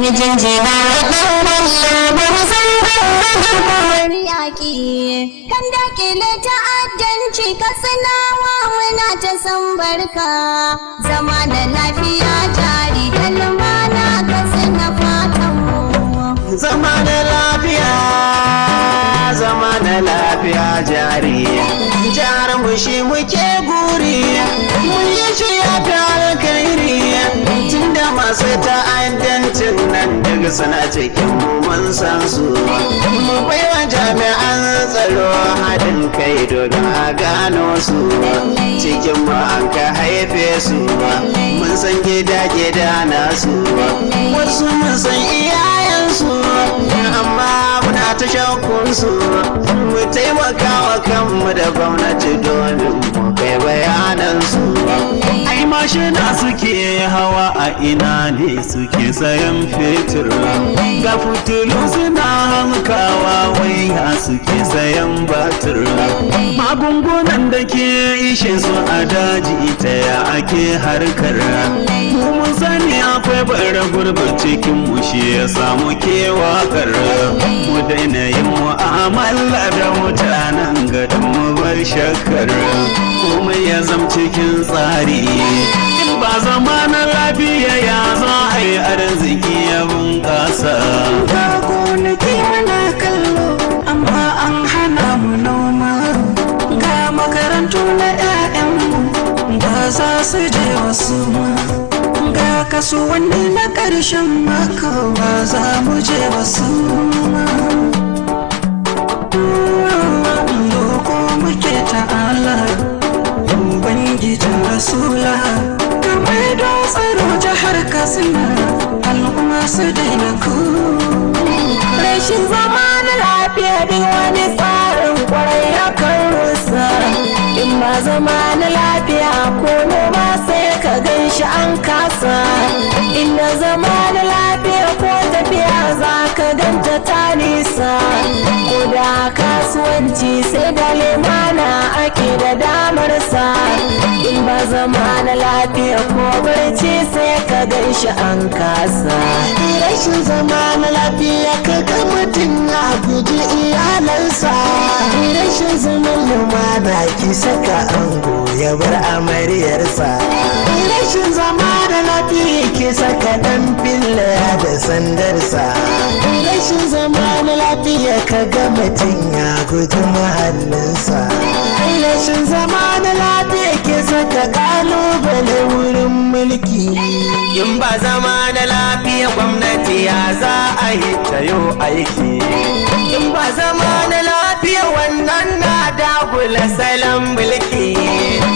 mijin jina ɗan labar zangon yaƙi kan dakile ta'addanci katsinawa muna ta san barka zama da lafiya jari da lumana katsina fatanmu zama da lafiya jari jihar mu shi muke guri mun yi shi ya fi alkairi tunda masu ta'addancin nan duk suna cikin mun san su mu baiwa jami'an tsaro haɗin kai domin a gano su cikin mu an ka haife su mun san gida nasu wasu mun san iyayensu amma muna ta shakunsu mu taimaka wa kanmu da gwamnati domin mu kai bayanansu ai mashina suke hawa a ina ne suke sayan fetur ga fitilu suna hankawa waya suke sayan batir magungunan da ke ishe su a daji ta ya ake harkar mun sani akwai bara gurbin cikin mu shi ya samu kewakar mu daina yin mu'amala da mutanen gadon mu bar shakkar komai ya zam cikin tsari in ba zama na lafiya ya za a yi arziki ya bunƙasa ga gonaki muna kallo amma an hana mu noma ga makarantu na 'ya'yanmu ba za su je wasu ma ga kasuwanni na ƙarshen mako ba za mu je wasu ma loko muke ta'ala ubangijin rasula kamar don tsaro jihar katsina al'umma su daina ku rashin zama na lafiya duk wani tsarin kwarai ya kan rusa in ba zama na lafiya ko noma sai ka gan shi an kasa inda zama na lafiya ko tafiya za ka ganta ta nisa ko da kasuwanci sai da limana ake da damar sa in ba zama na lafiya ko barci sai ka gan shi an kasa rashin zama na lafiya ka ga mutum ya guji iyalansa rashin zaman lumana ki saka ango ya bar amaryarsa rashin zama da lafiya ki saka dan filla da sandarsa rashin zama na lafiya ka ga mutum ya guji mahallinsa rashin zama na lafiya ki saka kalubale wurin mulki in ba zama na lafiya gwamnati ya za a yi ta yau aiki in ba zama na lafiya wannan na dagula salon mulki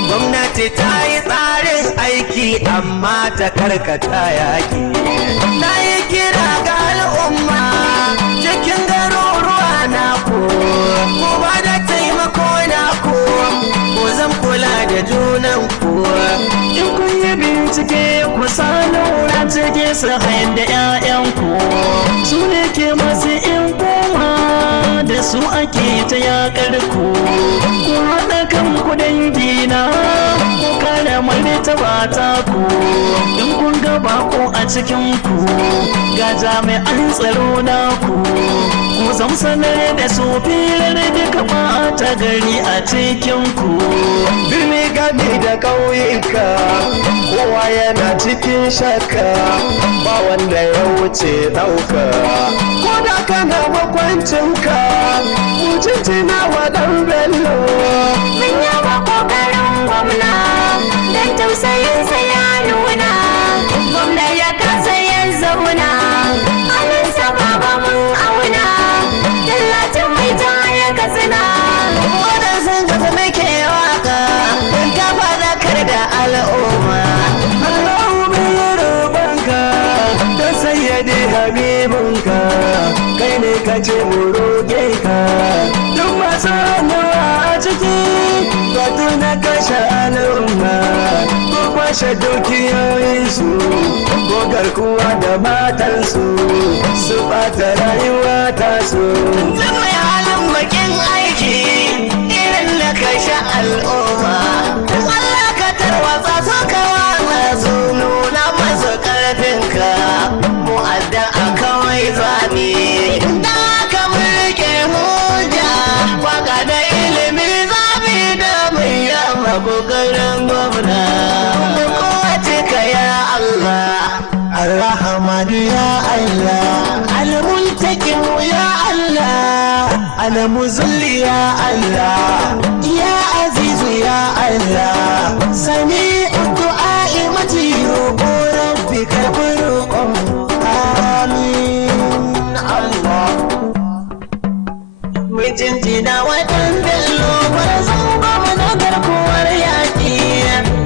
gwamnati ta yi tsarin aiki amma ta karkata yaki na yi kira ga al'umma cikin garuruwa na ku ba da taimako na ku zan kula da junan ku in kun yi bincike ku lura cike su hayan da 'ya'yanku su ne ke masu in koma da su ake ta yakar ku haɗa kan ku dangina ku kare martaba ta ku in kun ga bako a cikin ku ga jami'an tsaro na ku zam sanar da su filar duka ɓata gari a cikin ku birni gami da ƙauyuka kowa yana cikin shakka ba wanda ya wuce ɗauka ko da kana makwancinka mutuntina wa ɗan bello mun yaba ƙoƙarin gwamna don tausayinsa ya nuna gwamna ya kasa ya zauna halinsa baba mun auna tallatin mai jaya katsina waɗansu gaba nake waka don ka faɗakar da al'umma Allahumma ya roƙonka don sayyade habibinka kai ne ka ce mu roƙe ka duk masu hannuwa a ciki batu na kashe al'umma ko kwashe dukiyoyinsu ko garkuwa da matansu su ɓata rayuwa tasu duk mai halin bakin aiki irin na kashe al'umma Allah ka tarwatsa su kawo masu nuna masu ƙarfinka mu'adda kokarin gwamna kowace ka ya Allah Ar-Rahmanu ya Allah Al-Muntakim ya Allah Al-Muzilli ya Allah ya Azizu ya Allah Sami'u du'a'i majiru rabbi karɓi amin Allah mijintina waɗanda lobar zan ba mana garkuwar yaƙi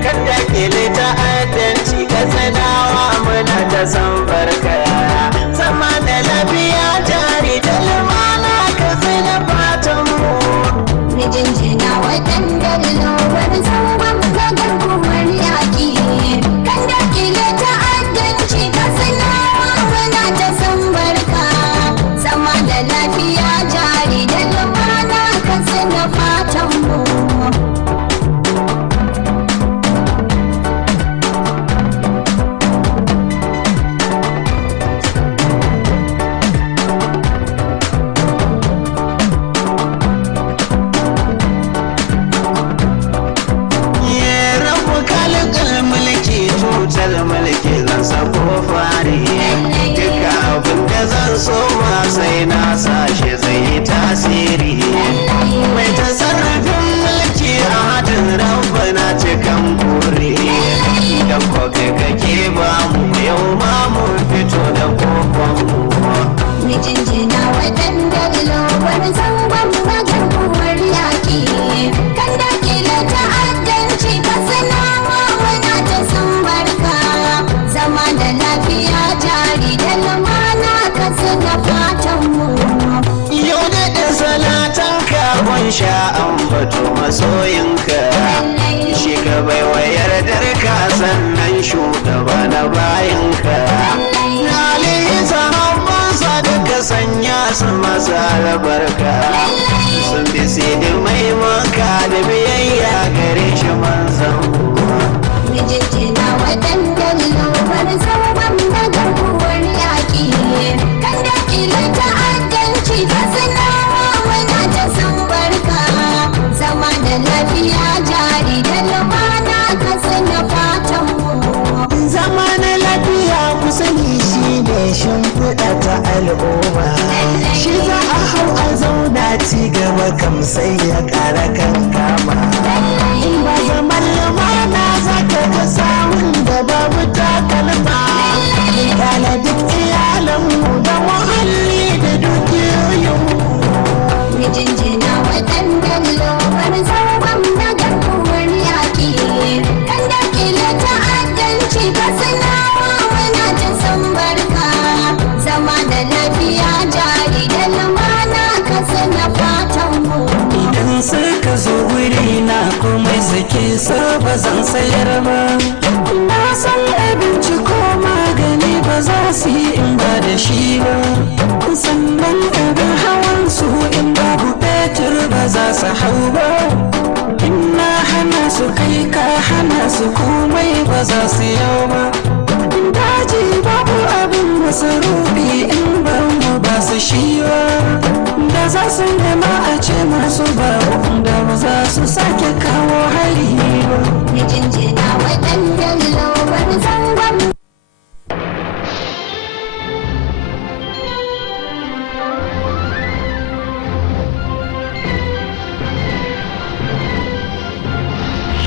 kada ke ta'addanci ka sanawa muna ta san barka zama da lafiya tare da lumana ka zina fatan mu mijintina waɗanda lobar zan ba mana garkuwar yaƙi kada ke ta'addanci ka sanawa muna ta san barka zama da lafiya jari da lumana ka zina fatan mu mulki zan sako fari duka abin da zan so ma sai na sashe zai yi tasiri mai tasarrufin mulki a hadin rabbana cikin buri da koke kake ba mu yau ma mun fito da kokon mu mijinjina waɗanda lobar zangon magarkuwar yaƙi kan dakile ta'addanci ka sanawa muna ta san barka zama da lafiya jari da lumana ka suna fatan mu yau da ɗin salatan ka sha ambato masoyinka shi ka bai wa yardar ka sannan shugaba na bayanka duka sanya su masu albarka sun bi sidi mai maka da biyayya gare shi manzan mijinjina waɗanda lobar zangon magarkuwar yaƙi kan dakile ta'addanci ka sanawa muna ta san barka zama da lafiya jari da lumana ka sana fatan mu zama na lafiya ku sani shi ne shimfiɗa ta al'umma shi za a hau a zauna ci gaba kam sai ya ƙara kan kama in ba zaman lumana za ka ga samun da babu takalma dala duk iyalanmu da muhalli da dukiyoyinmu mijinjina waɗanda lobar zangon magarkuwar yaƙi kan dakile ta'addanci ka sanawa muna ta san barka zama da lafiya jari da lumana ka sana fatan mu idan suka zo wuri na komai suke so ba zan sayar ba na san abinci ko magani ba za su yi in ba da shi ba sannan abin hawan su in babu fetur ba za su hau ba in na hana su kai ka hana su komai ba za su yau ba daji babu abin masarufi in ban mu ba su shi ba da za su nema a ce masu ba da ba za su sake kawo hari ba mijinjina waɗanda lobar zangon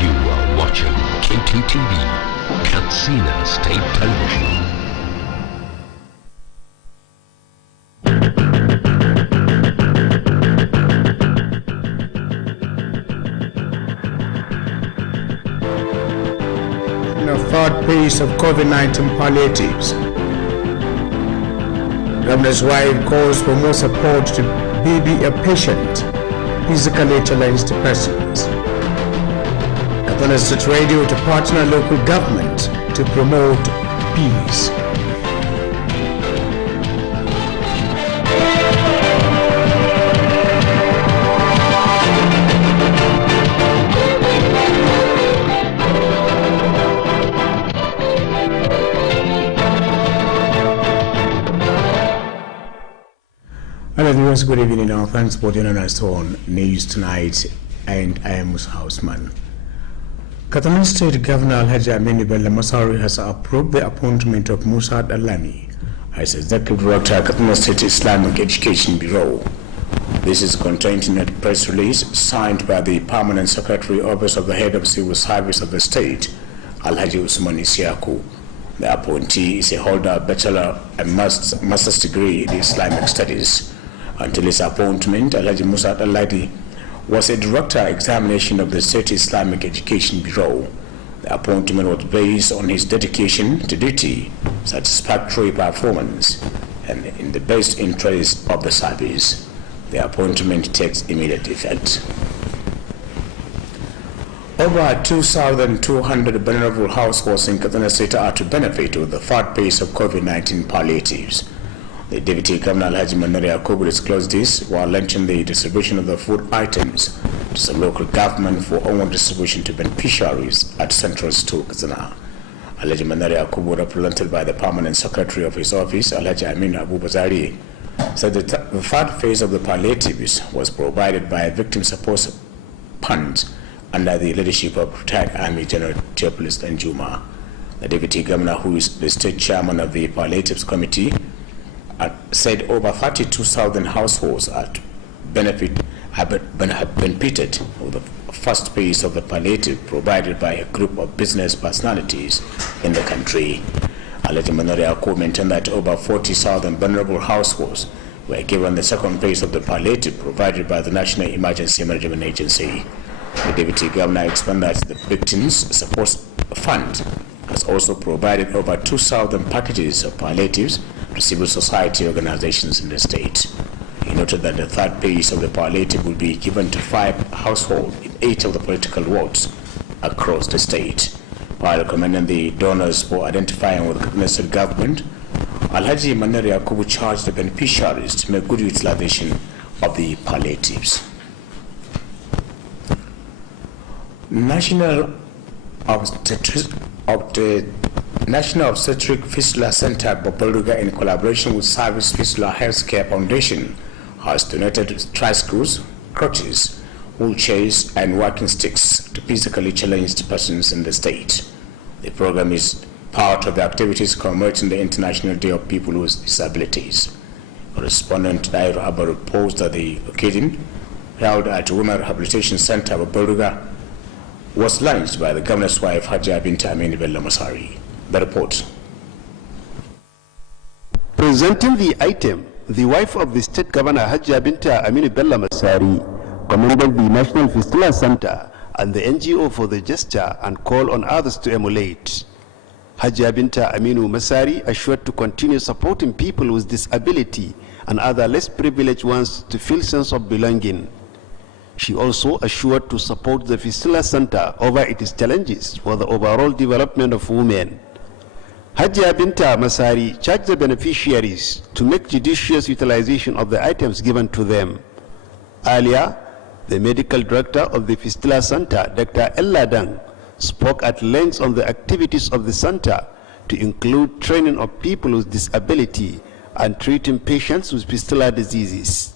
You are watching KTTV, Katsina State Television. The third phase of COVID-19 palliatives. Governor's wife calls for more support to BBA patient, physically challenged persons. Katsina State Radio to partner local government to promote peace. Hello viewers, good evening and thanks for joining us on News Tonight, and I am Musa Hausman. Katsina State Governor Alhaji Aminu Bello Masari has approved the appointment of Musa Dalani as Executive Director of Katsina State Islamic Education Bureau. This is contained in a press release signed by the Permanent Secretary Office of the Head of Civil Service of the State, Alhaji Usman Isiaku. The appointee is a holder of Bachelor and Master's degree in Islamic Studies. Until his appointment, Alhaji Musa Dalani was a Director Examination of the State Islamic Education Bureau. The appointment was based on his dedication to duty, satisfactory performance, and in the best interest of the service. The appointment takes immediate effect. Over 2,200 vulnerable households in Katsina State are to benefit with the third phase of COVID-19 palliatives. The Deputy Governor Alhaji Manari Yakubu disclosed this while launching the distribution of the food items to some local government for onward distribution to beneficiaries at Central Store Katsina. Alhaji Manari Yakubu, represented by the Permanent Secretary of his office, Alhaji Amin Abu Bazari, said that the third phase of the palliatives was provided by a victim support fund under the leadership of retired Army General Theophilus Danjuma. The Deputy Governor, who is the State Chairman of the Palliatives Committee, said over 32,000 households have benefited with the first phase of the palliative provided by a group of business personalities in the country. Alhaji Manari Yakubu maintained that over 40,000 vulnerable households were given the second phase of the palliative provided by the National Emergency Management Agency. The Deputy Governor explained that the Victims Support Fund has also provided over 2,000 packages of palliatives to civil society organizations in the state. He noted that the third phase of the palliative will be given to 5 households in 8 of the political wards across the state. While commending the donors for identifying with the Katsina State government, Alhaji Manari Yakubu charged the beneficiaries to make good utilization of the palliatives. National Obstetric Fistula Center Bopaluga, in collaboration with Service Fistula Healthcare Foundation, has donated tricycles, crutches, wheelchairs, and walking sticks to physically challenged persons in the state. The program is part of the activities commemorating the International Day of People with Disabilities. Correspondent Dairo Abba reports that the occasion, held at Women Rehabilitation Center Bopaluga, was launched by the governor's wife, Hajia Binta Aminu Bello Masari. The report. Presenting the item, the wife of the state governor, Hajia Binta Aminu Bello Masari, commended the National Fistula Center and the NGO for the gesture and called on others to emulate. Hajia Binta Aminu Masari assured to continue supporting people with disability and other less privileged ones to feel sense of belonging. She also assured to support the Fistula Center over its challenges for the overall development of women. Hajia Binta Masari charged the beneficiaries to make judicious utilization of the items given to them. Earlier, the medical director of the Fistula Center, Dr. Ella Dang, spoke at length on the activities of the center to include training of people with disability and treating patients with fistula diseases.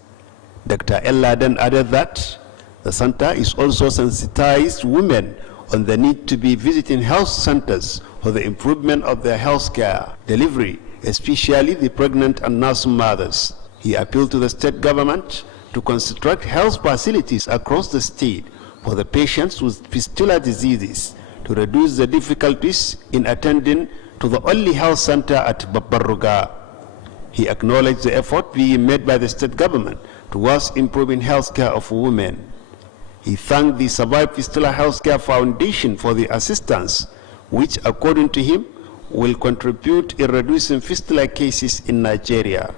Dr. Ella then added that the center is also sensitized women on the need to be visiting health centers for the improvement of their health care delivery, especially the pregnant and nursing mothers. He appealed to the state government to construct health facilities across the state for the patients with fistula diseases to reduce the difficulties in attending to the only health center at Babaruga. He acknowledged the effort being made by the state government towards improving health care of women. He thanked the Survive Fistula Healthcare Foundation for the assistance, which, according to him, will contribute in reducing fistula cases in Nigeria.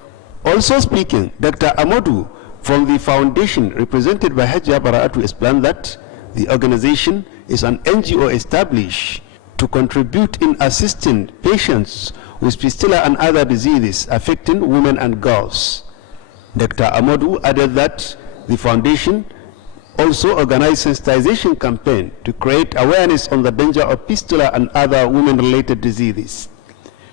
Also speaking, Dr. Amadou from the foundation, represented by Hajia Bara'atu, explained that the organization is an NGO established to contribute in assisting patients with fistula and other diseases affecting women and girls. Dr. Amadou added that the foundation also organized sensitization campaign to create awareness on the danger of fistula and other women-related diseases.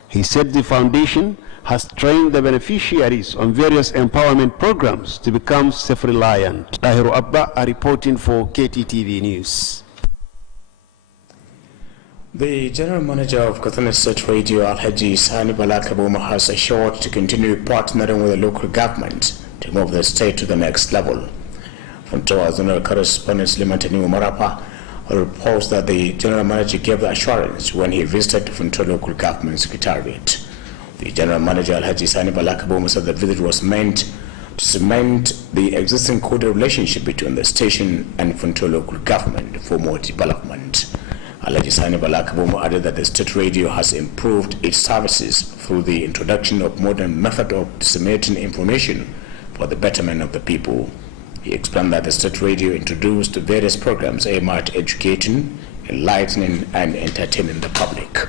He said the foundation has trained the beneficiaries on various empowerment programs to become self-reliant. Dahiru Abba are reporting for KTTV News. The General Manager of Katsina State Radio, Alhaji Sani Balakaboma, has assured to continue partnering with the local government to move the state to the next level. From Toa General Correspondent Limatani Marapa reports that the General Manager gave the assurance when he visited Funtua Local Government Secretariat. The General Manager, Alhaji Sani Balakaboma, said the visit was meant to cement the existing cordial relationship between the station and Funtua Local Government for more development. Alhaji Sani Balakaboma added that the state radio has improved its services through the introduction of modern method of disseminating information for the betterment of the people. He explained that the state radio introduced various programs aimed at educating, enlightening, and entertaining the public.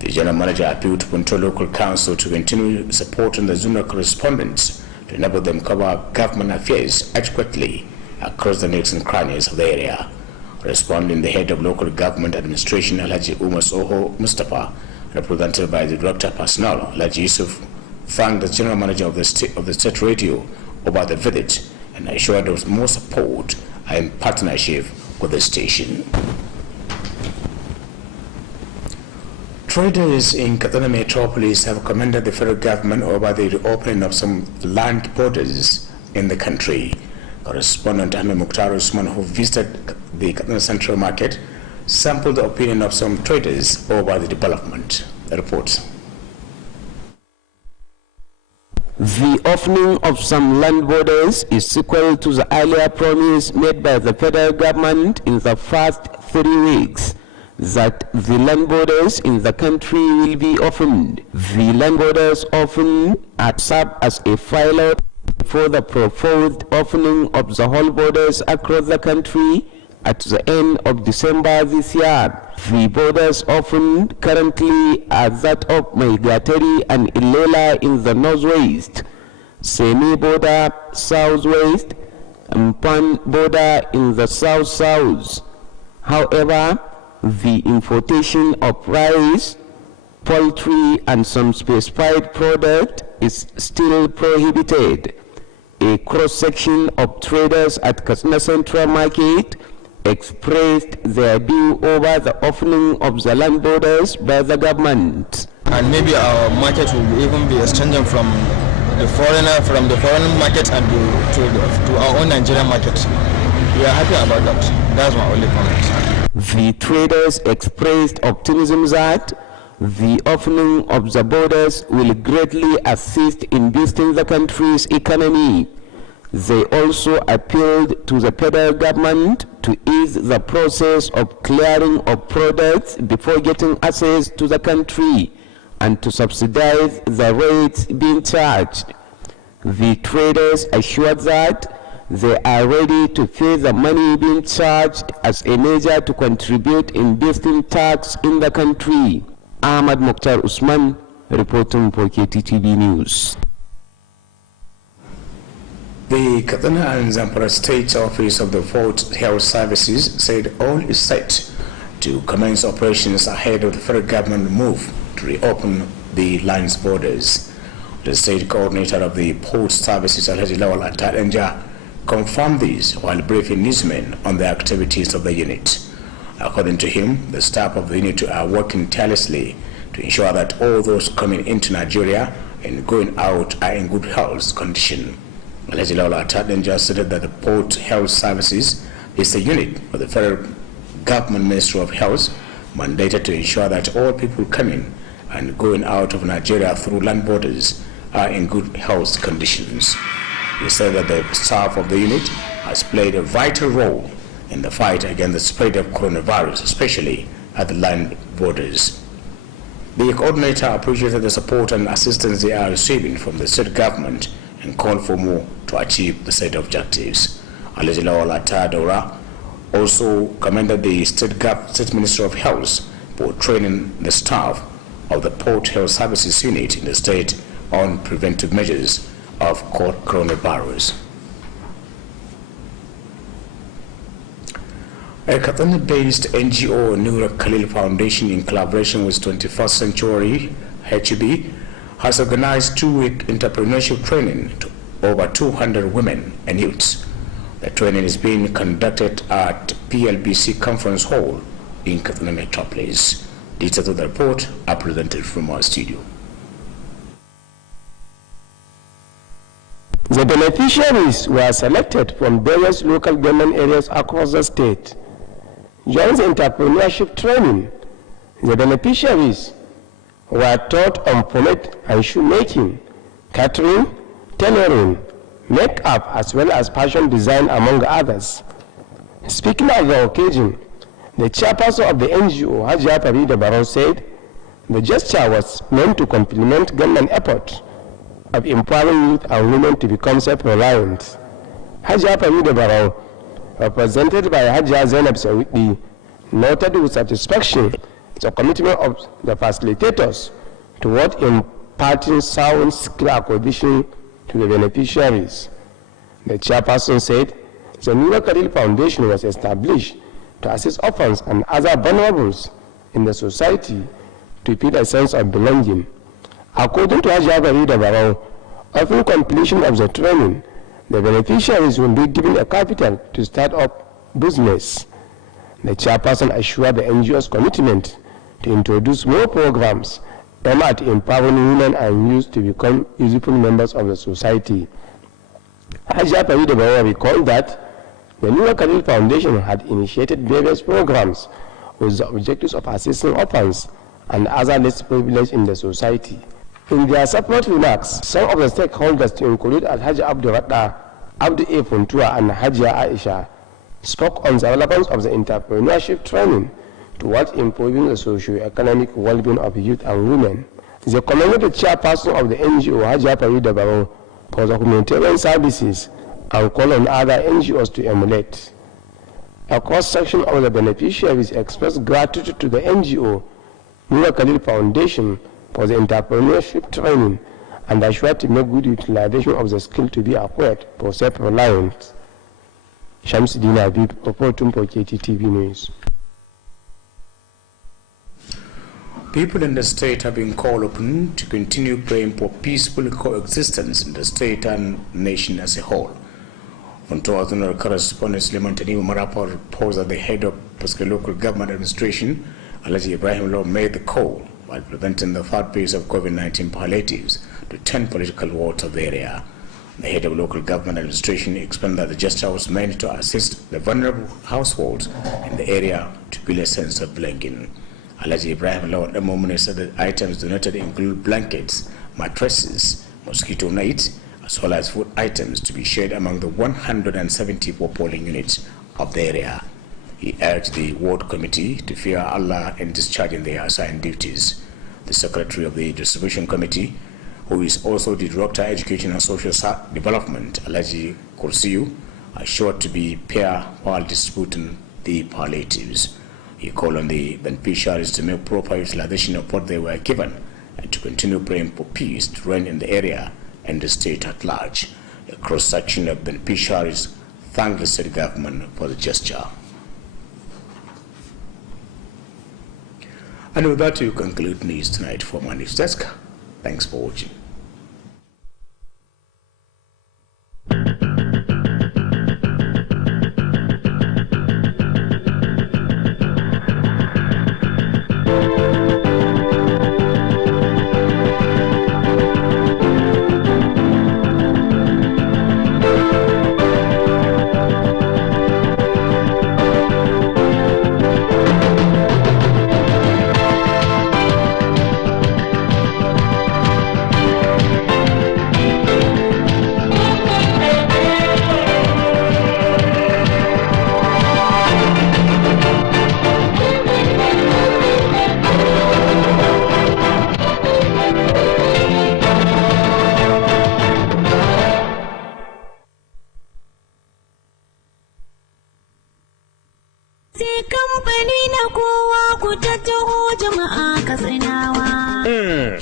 The General Manager appealed to Funtua Local Council to continue supporting the zonal correspondents to enable them cover government affairs adequately across the nooks and crannies of the area. Responding, the head of local government administration, Alhaji Umar Soho Mustafa, represented by the Director of Personnel, Alhaji Yusuf, thanked the General Manager of the state radio about the visit and assured of more support and partnership with the station. Traders in Katsina Metropolis have commended the federal government over the reopening of some land borders in the country. Correspondent Ahmed Mukhtar Usman, who visited the Katsina Central Market, sampled the opinion of some traders over the development. The report. The opening of some land borders is sequel to the earlier promise made by the federal government in the first 3 weeks that the land borders in the country will be opened. The land borders opened are served as a pilot for the proposed opening of the whole borders across the country at the end of December this year. The borders opened currently are that of Maigatari and Ilela in the northwest, Semi border southwest, and Pan border in the south-south. However, the importation of rice, poultry, and some specified product is still prohibited. A cross-section of traders at Katsina Central Market expressed their view over the opening of the land borders by the government. And maybe our market will even be exchanging from the foreign market and to our own Nigerian market. We are happy about that. That's my only comment. The traders expressed optimism that the opening of the borders will greatly assist in boosting the country's economy. They also appealed to the federal government to ease the process of clearing of products before getting access to the country and to subsidize the rates being charged. The traders assured that they are ready to pay the money being charged as a measure to contribute in boosting tax in the country. Ahmad Mukhtar Usman, reporting for KTTV News. The Katsina and Zamfara State Office of the Port Health Services said all is set to commence operations ahead of the federal government move to reopen the line's borders. The state coordinator of the Port Services, Alhaji Lawal Atalenja, confirmed this while briefing newsmen on the activities of the unit. According to him, the staff of the unit are working tirelessly to ensure that all those coming into Nigeria and going out are in good health condition. Alhaji Lawal Atalenja stated that the Port Health Services is a unit of the federal government Ministry of Health mandated to ensure that all people coming and going out of Nigeria through land borders are in good health conditions. He said that the staff of the unit has played a vital role in the fight against the spread of coronavirus, especially at the land borders. The coordinator appreciated the support and assistance they are receiving from the state government and called for more to achieve the set objectives. Alhaji Lawal Atadora also commended the State Minister of Health for training the staff of the Port Health Services unit in the state on preventive measures of coronavirus. A Katsina-based NGO, Noor Khalil Foundation, in collaboration with 21st Century HB, has organized 2-week entrepreneurship training to over 200 women and youths. The training is being conducted at PLBC Conference Hall in Katsina metropolis. Details of the report are presented from our studio. The beneficiaries were selected from various local government areas across the state. During the entrepreneurship training, the beneficiaries were taught on pomade and shoemaking, catering, tailoring, make-up, as well as fashion design, among others. Speaking at the occasion, the chairperson of the NGO, Hajia Farida Barrow, said the gesture was meant to complement government efforts of empowering youth and women to become self-reliant. Hajia Farida Barrow, represented by Hajia Zainab Sawidi, noted with satisfaction the commitment of the facilitators toward imparting sound skill acquisition to the beneficiaries. The chairperson said the Nura Khalil Foundation was established to assist orphans and other vulnerables in the society to feel a sense of belonging. According to Hajia Farida Barrow, upon completion of the training, the beneficiaries will be given a capital to start up business. The chairperson assured the NGO's commitment to introduce more programs aimed at empowering women and youth to become useful members of the society. Hajia Farida Barrow recalled that the Nura Khalil Foundation had initiated various programs with the objectives of assisting orphans and other less privileged in the society. In their support remarks, some of the stakeholders, to include Alhaji Abdul Radda, Abdul A. Funtua, and Hajia Aisha, spoke on the relevance of the entrepreneurship training towards improving the socio-economic well-being of youth and women. They commended the chairperson of the NGO, Hajia Farida Barrow, for the humanitarian services and called on other NGOs to emulate. A cross-section of the beneficiaries expressed gratitude to the NGO, Nura Khalil Foundation, for the entrepreneurship training and assured to make good utilization of the skill to be acquired for self-reliance. Shamsuddin Habib, reporting for KTTV News. People in the state have been called upon to continue praying for peaceful coexistence in the state and nation as a whole. On our correspondent Suleiman Tanimu Marapa reports that the head of Pascal local government administration, Alhaji Ibrahim Law, made the call while presenting the third phase of COVID-19 palliatives to 10 political wards of the area. The head of local government administration explained that the gesture was meant to assist the vulnerable households in the area to build a sense of belonging. Alhaji Ibrahim Law at the moment said that items donated include blankets, mattresses, mosquito nets, as well as food items to be shared among the 174 polling units of the area. He urged the ward committee to fear Allah in discharging their assigned duties. The secretary of the distribution committee, who is also the director of education and social development, Alhaji Kursiyu, assured to be fair while distributing the palliatives. He called on the beneficiaries to make proper utilization of what they were given and to continue praying for peace to reign in the area and the state at large. A cross-section of beneficiaries thanked the state government for the gesture. And with that, you conclude news tonight from our news desk. Thanks for watching.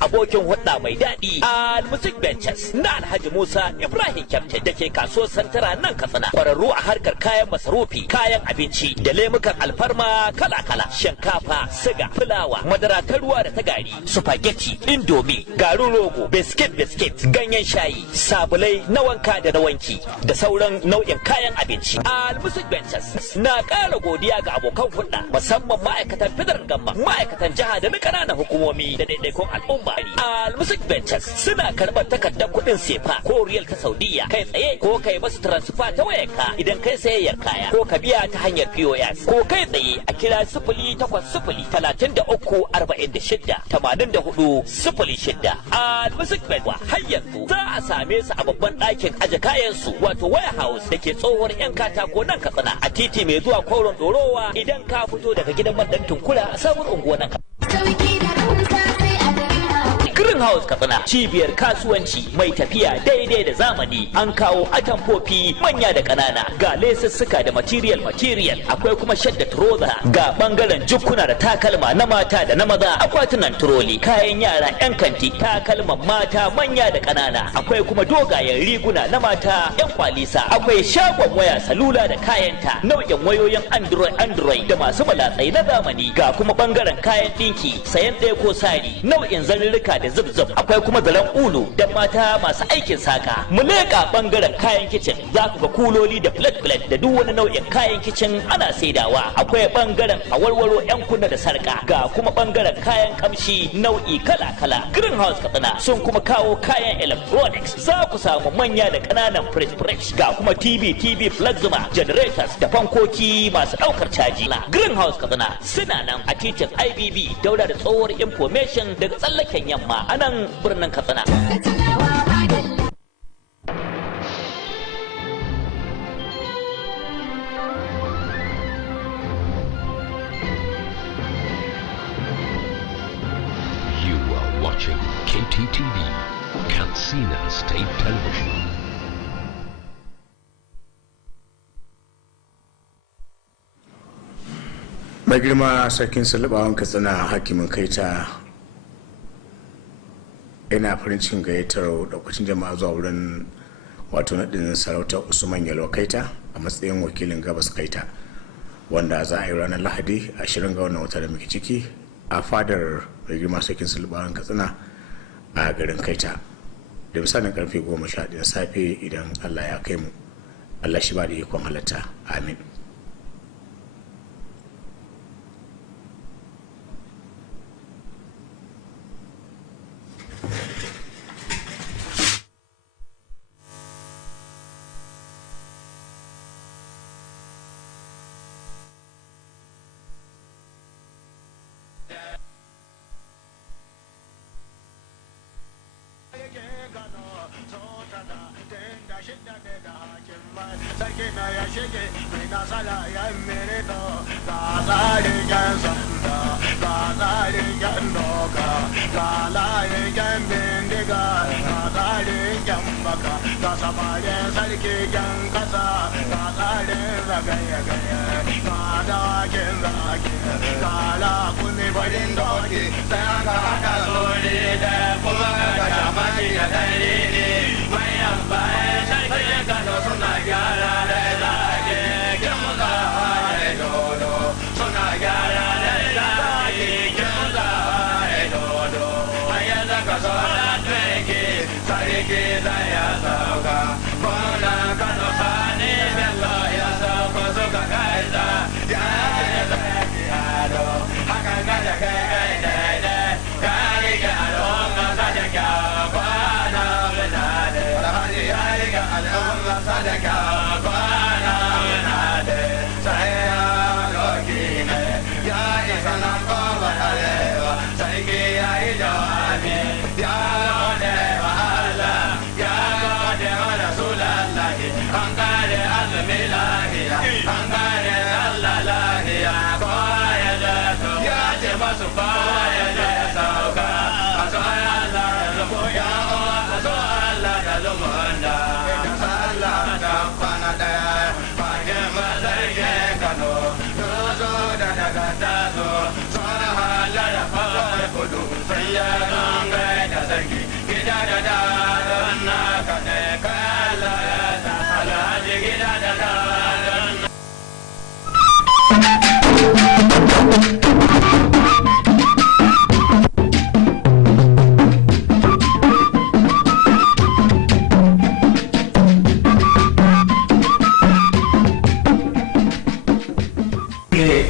Abokin hudda mai daɗi a Music Benches na Alhaji Musa Ibrahim Kyamte da ke kasuwar Santara nan Katsina. Kwararru a harkar kayan masarufi, kayan abinci da lemukan alfarma kala-kala, shinkafa, siga, fulawa, madara ta ruwa da ta gari, spaghetti, indomie, garin rogo, biskit, ganyen shayi, sabulai na wanka da na wanki da sauran nau'in kayan abinci. A Music Benches na ƙara godiya ga abokan shimfiɗa musamman ma'aikatan federal gamma, ma'aikatan jiha da na ƙananan hukumomi da daidaikun al'umma. Al-Musik Ventures suna karɓar takardar kuɗin sefa ko riyal ta Saudiya kai tsaye ko kai masu transfer ta wayarka idan kai sayayyar kaya ko ka biya ta hanyar POS ko kai tsaye a kira 0800-33-46-84-06. Al-Musik Ventures har yanzu za a same su a babban ɗakin aje kayan su wato warehouse da ke tsohuwar 'yan katako nan Katsina a titi mai zuwa Koron Dorowa idan ka fito daga gidan madan Tunkura a sabon unguwar nan. Greenhouse Katsina cibiyar kasuwanci mai tafiya daidai da zamani, an kawo atamfofi manya da ƙanana ga lesussuka da material akwai kuma shadda trouser ga bangaren jukkuna da takalma na mata da na maza, akwatunan turoli, kayan yara 'yan kanti, takalman mata manya da ƙanana, akwai kuma dogayen riguna na mata 'yan kwalisa, akwai shagon waya salula da kayanta, nau'in wayoyin android da masu malatsai na zamani, ga kuma bangaren kayan ɗinki sayan ɗaya ko sari, nau'in zarurruka da zub akwai kuma zaren ulu da mata masu aikin saka. Mu leƙa bangaren kayan kicin za ku ga kuloli da plate da duk wani nau'in kayan kicin ana saidawa. Akwai bangaren awarwaro 'yan kunna da sarka, ga kuma bangaren kayan kamshi nau'i kala-kala. Greenhouse Katsina sun kuma kawo kayan electronics, za ku samu manya da ƙananan fridge ga kuma TV plasma generators da fankoki masu ɗaukar caji. Greenhouse Katsina suna nan a titin IBB daura da tsohuwar information daga tsallaken yamma a nan birnin Katsina. You are watching KTTV, Katsina State Television. Mai girma sarkin sulubawan Katsina hakimin kaita yana farin cikin gayyatar daukacin jama'a zuwa wurin wato naɗin sarautar Usman Yalwa Kaita a matsayin wakilin gabas Kaita, wanda za a yi ranar Lahadi 20 ga wannan wata da muke ciki a fadar mai girma sarkin sulubawan Katsina a garin Kaita da misalin karfe 11 safe idan Allah ya kai mu. Allah shi ba da ikon halatta. Amin.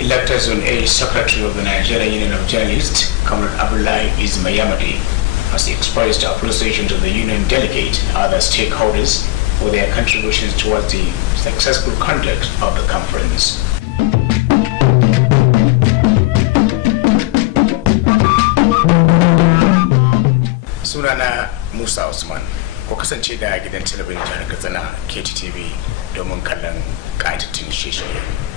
Elected Zone A Secretary of the Nigerian Union of Journalists, Comrade Abdullahi Ismayamadi, has expressed appreciation to the union delegate and other stakeholders for their contributions towards the successful conduct of the conference. Sunana Musa Usman, ku kasance da gidan talabijin jihar Katsina KTTV domin kallon ƙayatattun shirye-shirye.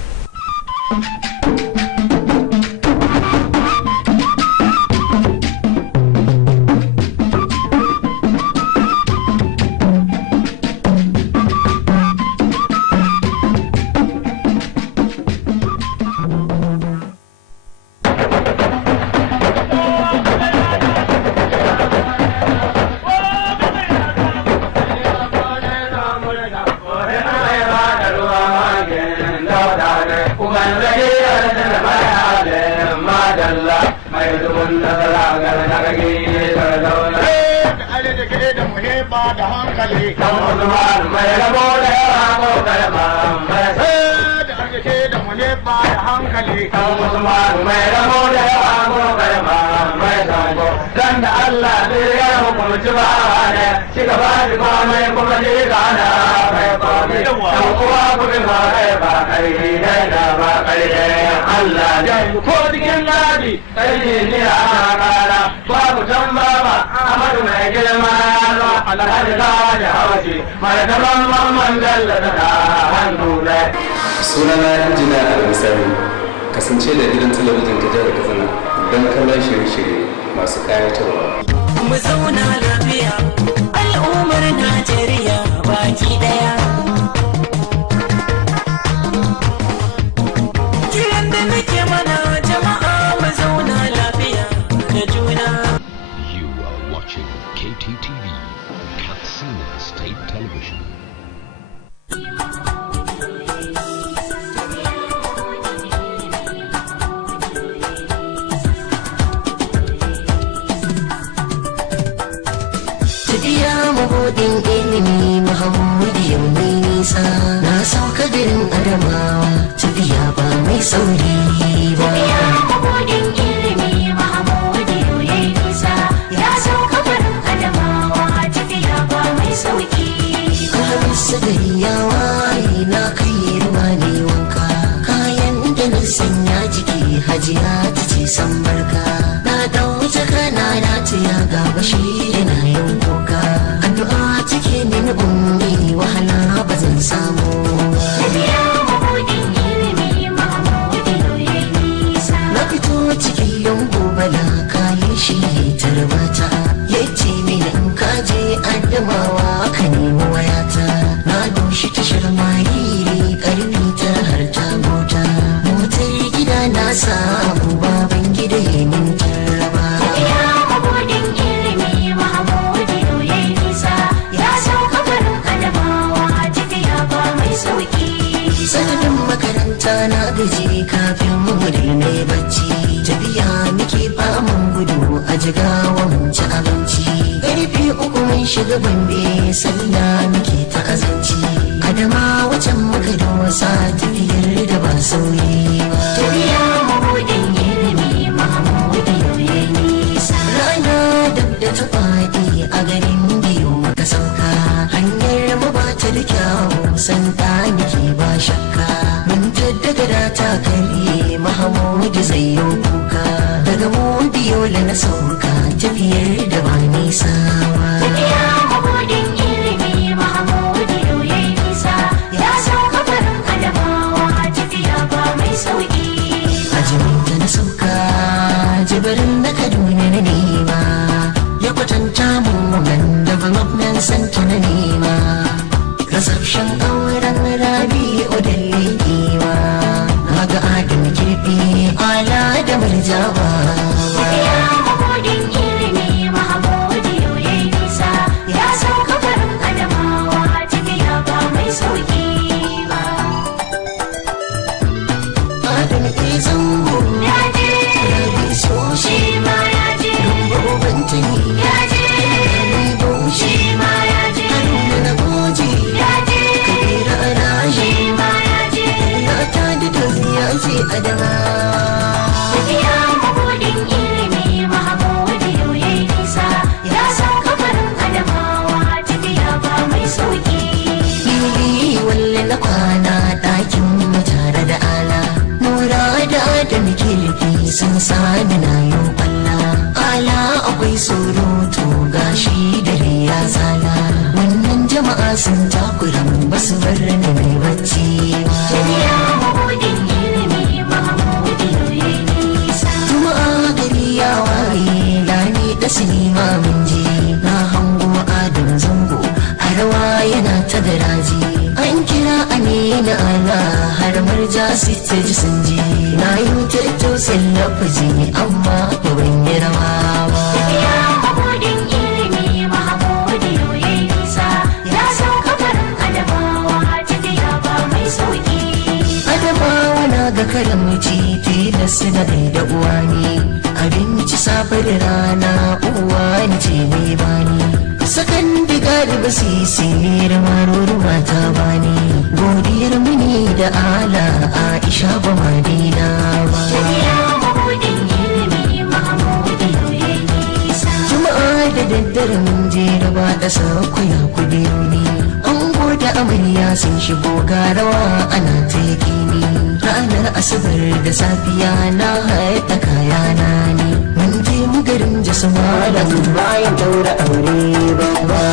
Sunana injina al-misali, kasance da gidan talabijin ta jihar Katsina don kallon shirye-shirye masu kayatarwa. Mu zauna lafiya al'ummar Najeriya baki daya. Kiran da nake mana jama'a mu zauna lafiya da juna. You are watching KTTV, Katsina State Television. Mabudin ilimi Muhammadu yau mai nisa na sauka garin Adamawa tafiya ba mai sauri ba. Tafiya mabudin ilimi Muhammadu yau ya nisa ya sauka garin Adamawa tafiya ba mai sauki ba. Kamisa gari ya waye na kai ruwa ne wanka kayan da na sanya jiki hajiya ta ce san barka na dau jaka na rataya ga bashi yana yin kuka. Cike min ummi wahala ba zan samu ba. Tafiya mabudin ilimi Muhammadu yau ya nisa. Na fito cikin lungu bala kayan shi tarbata. Ya ce mini in kaje Adamawa ka nemi wayata. Na doshi tashar Mahiri karfi ta har ta mota. Motar gida na samu baban gida ya min taraba. Tafiya mabudin ilimi Muhammadu yau ya nisa. Sanadin makaranta na gaji kafin mu ne bacci tafiya muke faman gudu a jigawa mun ci abinci karfe 3 mun shiga Gombe sallah muke ta azanci Adama wacan muka dosa tafiyar da ba sauyi ba. Tafiya mabudin ilimi Muhammadu yau ya nisa. Rana dab da ta faɗi a garin biyu muka sauka hanyar mu ba ta da kyawu santa nake ba shakka mun jaddada da ta karye Muhammadu zai yi kuka daga mu biyo na sauka tafiyar da ba nisa ba. Tafiya mabudin ilimi Muhammadu yau ya nisa ya sauka garin Adamawa tafiya ba mai sauki ba. Ajimin da na sauka jibirin na Kaduna na nema ya kwatanta mun wannan development center na nema kasashen auren Rabi'u da Lekewa na ga Adam kirfi ala da Murjawa. Tafiya mabudin ilimi Muhammadu yau ya nisa ya sauka garin Adamawa tafiya ba mai sauki ba. Adam ke zango ya je Rabi so shi ma ya je Rumbu Bantani ya je Rami Bauchi ma ya je Haruna na Goji ya je Kabira Arashi ma ya je Lata da Dozi ya je Adama sun sani na yin kwalla. Ala akwai surutu gashi dare ya zala. Wannan jama'a sun takura mun basu bar ni mai bacci ba. Tafiya mabudin ilimi Mahamudu yayi nisa. Juma'a gari ya waye lani da sinima mun je. Na hango Adam Zango a rawa yana ta garaji. An kira Amina Ala har marja ta ji sun ji. Na yi tattausin lafazi amma da ban yi rawa ba. Tafiya mabudin ilimi Mahamudu yayi nisa. Ya sauka garin Adamawa tafiya ba mai sauki. Adamawa na ga karamci tilas na da uwa ne. Abinci safe da rana uwa ni ce mai bani. Sakan diga da basisi da maruruma ta bani. Godiyar mini da ala Aisha ba madina ba. Juma'a da daddare mun je da ba da sakwaya kudiyo ne. An goda amarya sun shigo garawa ana ta yakini. Ranar asabar da safiya na haɗa kayana ne. Mun je mu garin jasama da bayan daura aure babba.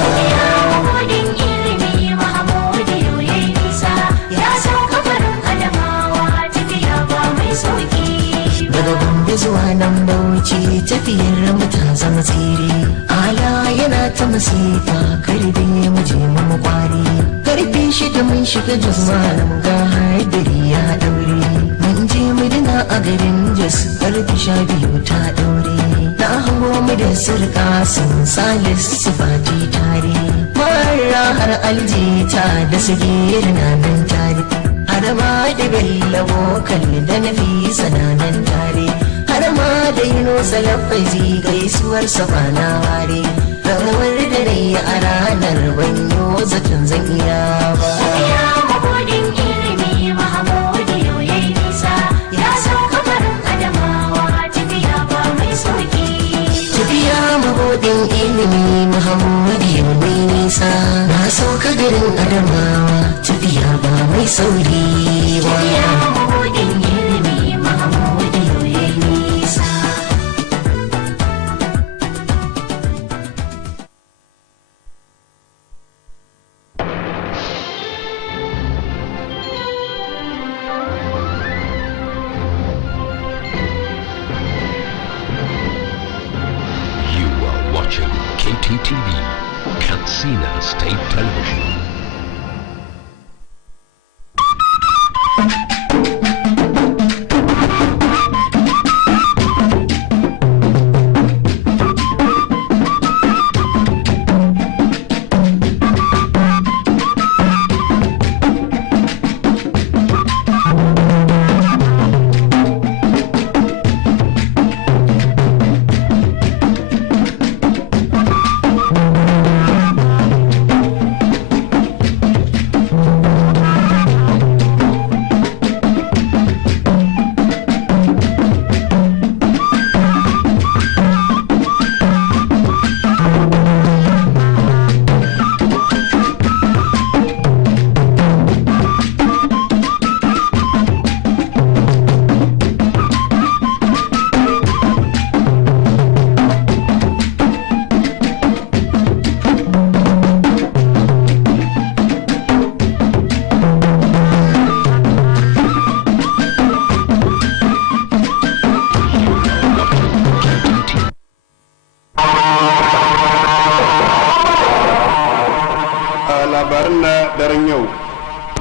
Daga Gombe zuwa nan Bauchi tafiyar mu ta zama tsere. Ala yana ta masifa karbe mu je mu kwari. Karfe 6 mun shiga Juma'a mu ga hadari ya daure. Mun je mu dina a garin Jos karfe 12 ta daure. Na hango mu da sirka sun Salis sifati tare. Mara har aljita da sigir na nan tare. Harama da bello kalli da nafi sananan tare. Harama da yino salafazi gaisuwar sabana ware. Rawar da dai a ranar banyo zaton zan iya ba. Ya mabudin ilimi Mahamudu yayi nisa. Ya sauka garin Adamawa tafiya ba mai sauki. Tafiya mabudin ilimi Mahamudu yayi nisa. Na sauka garin Adamawa tafiya ba mai sauri ba. Tafiya mabudin ilimi Mahamudu yayi nisa. You are watching KTTV, Katsina State Television.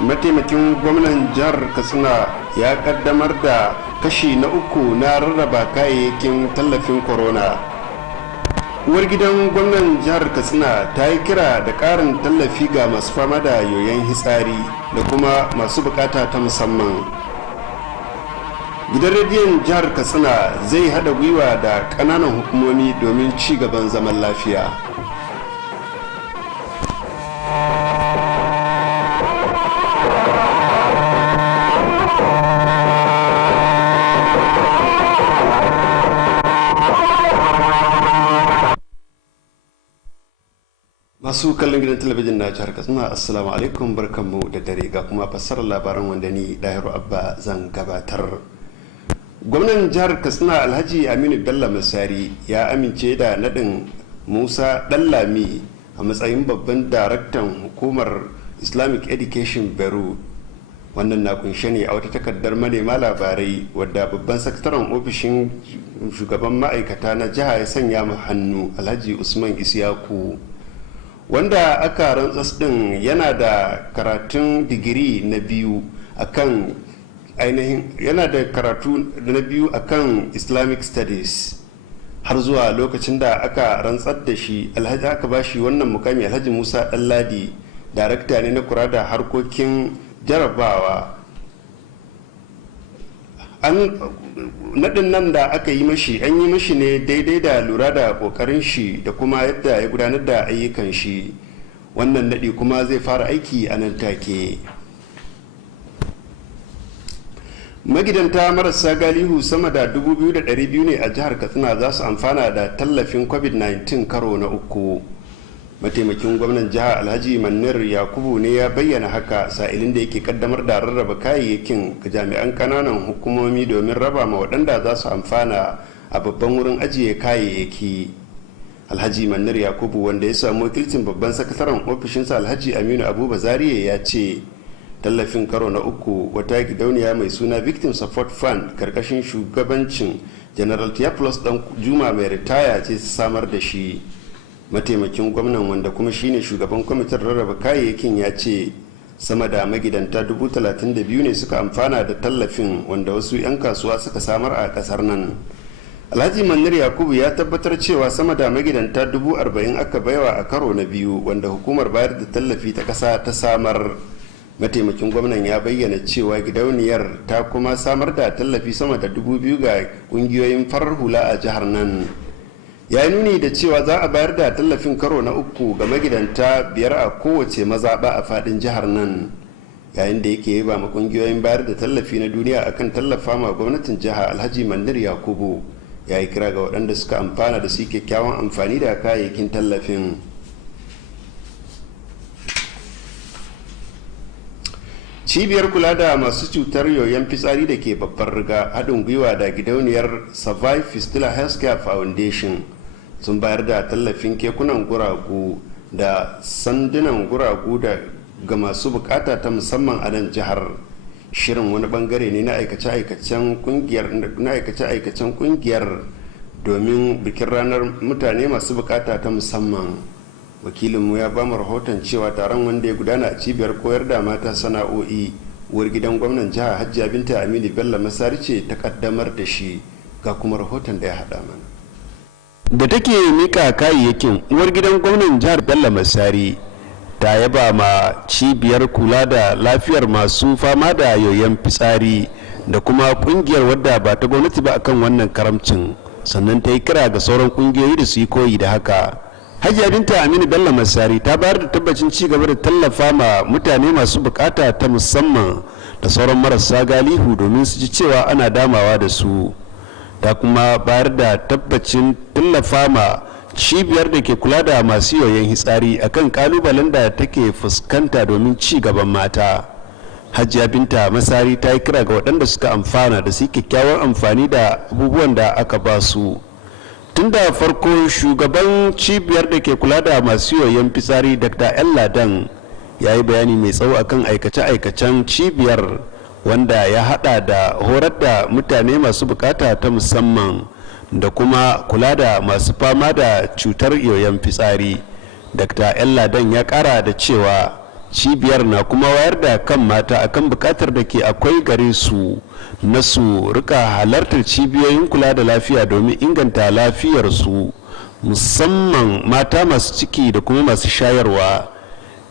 mataimakin gwamnan jihar katsina ya kaddamar da kashi na 3 na rarraba kayayyakin tallafin corona. Uwar gidan gwamnan jihar katsina ta yi kira da karin tallafi ga masu fama da yoyon hitsari da kuma masu bukata ta musamman. Gidan rediyon jihar katsina zai hada gwiwa da kananan hukumomi domin ci gaban zaman lafiya. Masu kallon gidan talabijin na jihar katsina, assalamu alaikum, barkanmu da dare ga kuma fassarar labaran wanda ni Dahiru Abba zan gabatar. gwamnan jihar katsina alhaji aminu bello masari ya amince da nadin musa dallami a matsayin babban daraktan hukumar islamic education bureau. Wannan na kunshe ne a wata takardar manema labarai wadda babban sakataren ofishin shugaban ma'aikata na jiha ya sanya mu hannu alhaji usman isiyaku, wanda aka rantsas din yana da karatun digiri na biyu akan islamic studies. Har zuwa lokacin da aka rantsar da shi alhaji aka bashi wannan mukami alhaji musa ɗanladi darakta ne na kula da harkokin jarabawa. Naɗin nan da aka yi mashi an yi mashi ne daidai da lura da ƙoƙarin shi da kuma yadda ya gudanar da ayyukan shi. Wannan naɗi kuma zai fara aiki a nan take. Magidanta marasa galihu sama da 2,200 ne a jihar katsina za su amfana da tallafin covid-19 karo na 3. Mataimakin gwamnan jihar alhaji manir yakubu ne ya bayyana haka sa'ilin da yake kaddamar da rarraba kayayyakin ga jami'an kananan hukumomi domin raba ma waɗanda za su amfana a babban wurin ajiye kayayyaki. Alhaji manir yakubu, wanda ya samu wakilcin babban sakataren ofishinsa alhaji aminu abuba zariya, ya ce tallafin karo na 3 wata gidauniya mai suna victim support fund karkashin shugabancin general theophilus dan juma mai ritaya ce samar da shi. Mataimakin gwamnan, wanda kuma shine shugaban kwamitin rarraba kayayyakin, ya ce sama da magidanta 32,000 ne suka amfana da tallafin, wanda wasu 'yan kasuwa suka samar a kasar nan. Alhaji manir yakubu ya tabbatar cewa sama da magidanta 40,000 aka baiwa a karo na 2 wanda hukumar bayar da tallafi ta kasa ta samar. Mataimakin gwamnan ya bayyana cewa gidauniyar ta kuma samar da tallafi sama da 2,000 ga kungiyoyin farar hula a jihar nan. Ya yi nuni da cewa za a bayar da tallafin karo na 3 ga magidanta 5 a kowace mazaɓa a faɗin jihar nan. Yayin da yake ba ma kungiyoyin bayar da tallafi na duniya akan tallafa ma gwamnatin jiha, alhaji mandir yakubu ya yi kira ga waɗanda suka amfana da su kyakkyawan amfani da kayayyakin tallafin. Cibiyar kula da masu cutar yoyon fitsari da ke babbar riga haɗin gwiwa da gidauniyar Survive Fistula Healthcare Foundation sun bayar da tallafin kekunan guragu da sandunan guragu ga masu bukata ta musamman a nan jihar. Shirin wani bangare ne na aikace-aikacen kungiyar domin bikin ranar mutane masu bukata ta musamman. Wakilinmu ya ba mu rahoton cewa taron, wanda ya gudana a cibiyar koyar da mata sana'o'i, uwar gidan gwamnan jiha Hajiya Binta Aminu Bello Masari ce ta kaddamar da shi. Ga kuma rahoton da ya haɗa mana. Da take mika kayayyakin, uwar gidan gwamnan jihar Bello Masari ta yaba ma cibiyar kula da lafiyar masu fama da yoyon fitsari da kuma kungiyar wadda ba ta gwamnati ba akan wannan karamcin, sannan ta yi kira ga sauran kungiyoyi da su yi koyi da haka. Hajiya Binta Aminu Bello Masari ta bayar da tabbacin ci gaba da tallafa ma mutane masu bukata ta musamman da sauran marasa galihu domin su ji cewa ana damawa da su. Ta kuma bayar da tabbacin tallafa ma cibiyar da ke kula da masu yoyon hitsari akan kalubalen da take fuskanta domin ci gaban mata. Hajiya Binta Masari ta yi kira ga waɗanda suka amfana da su kyakkyawan amfani da abubuwan da aka ba su. Tun da farko shugaban cibiyar da ke kula da masu yoyon fitsari Dr. El Ladan ya yi bayani mai tsawo akan aikace-aikacen cibiyar, wanda ya hada da horar da mutane masu bukata ta musamman da kuma kula da masu fama da cutar yoyon fitsari. Dr. El Ladan ya kara da cewa cibiyar na kuma wayar da kan mata akan bukatar da ke akwai gare su na su rika halartar cibiyoyin kula da lafiya domin inganta lafiyarsu, musamman mata masu ciki da kuma masu shayarwa.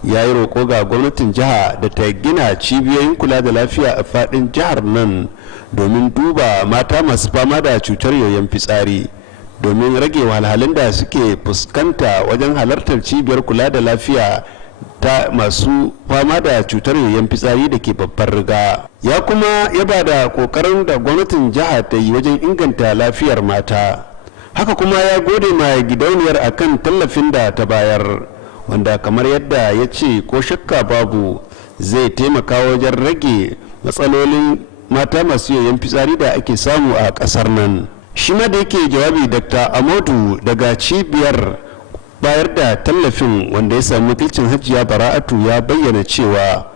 Ya yi roƙo ga gwamnatin jiha da ta gina cibiyoyin kula da lafiya a faɗin jihar nan domin duba mata masu fama da cutar yoyon fitsari, domin rage wahalhalun da suke fuskanta wajen halartar cibiyar kula da lafiya ta masu fama da cutar yoyon fitsari da ke babbar riga. Ya kuma yaba da kokarin da gwamnatin jiha ta yi wajen inganta lafiyar mata. Haka kuma ya gode ma gidauniyar akan tallafin da ta bayar, wanda kamar yadda ya ce ko shakka babu zai taimaka wajen rage matsalolin mata masu yoyon fitsari da ake samu a ƙasar nan. Shi ma da yake jawabi Dr. Amadu daga cibiyar bayar da tallafin wanda ya sami wakilcin Hajiya Bara'atu ya bayyana cewa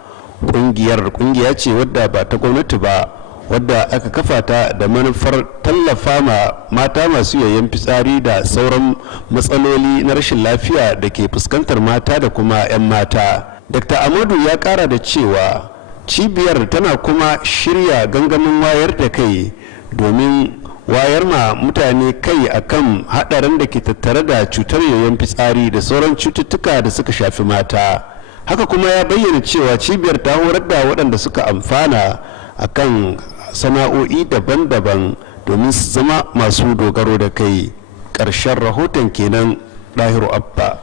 kungiya ce wadda ba ta gwamnati ba, wadda aka kafa ta da manufar tallafa ma mata masu yoyon fitsari da sauran matsaloli na rashin lafiya da ke fuskantar mata da kuma 'yan mata. Dr. Amadu ya kara da cewa cibiyar tana kuma shirya gangamin wayar da kai domin wayar ma mutane kai akan hadarin da ke tattare da cutar yoyon fitsari da sauran cututtuka da suka shafi mata. Haka kuma ya bayyana cewa cibiyar ta horar da waɗanda suka amfana akan sana'o'i daban-daban domin su zama masu dogaro da kai. Ƙarshen rahoton kenan. Dahiru Abba.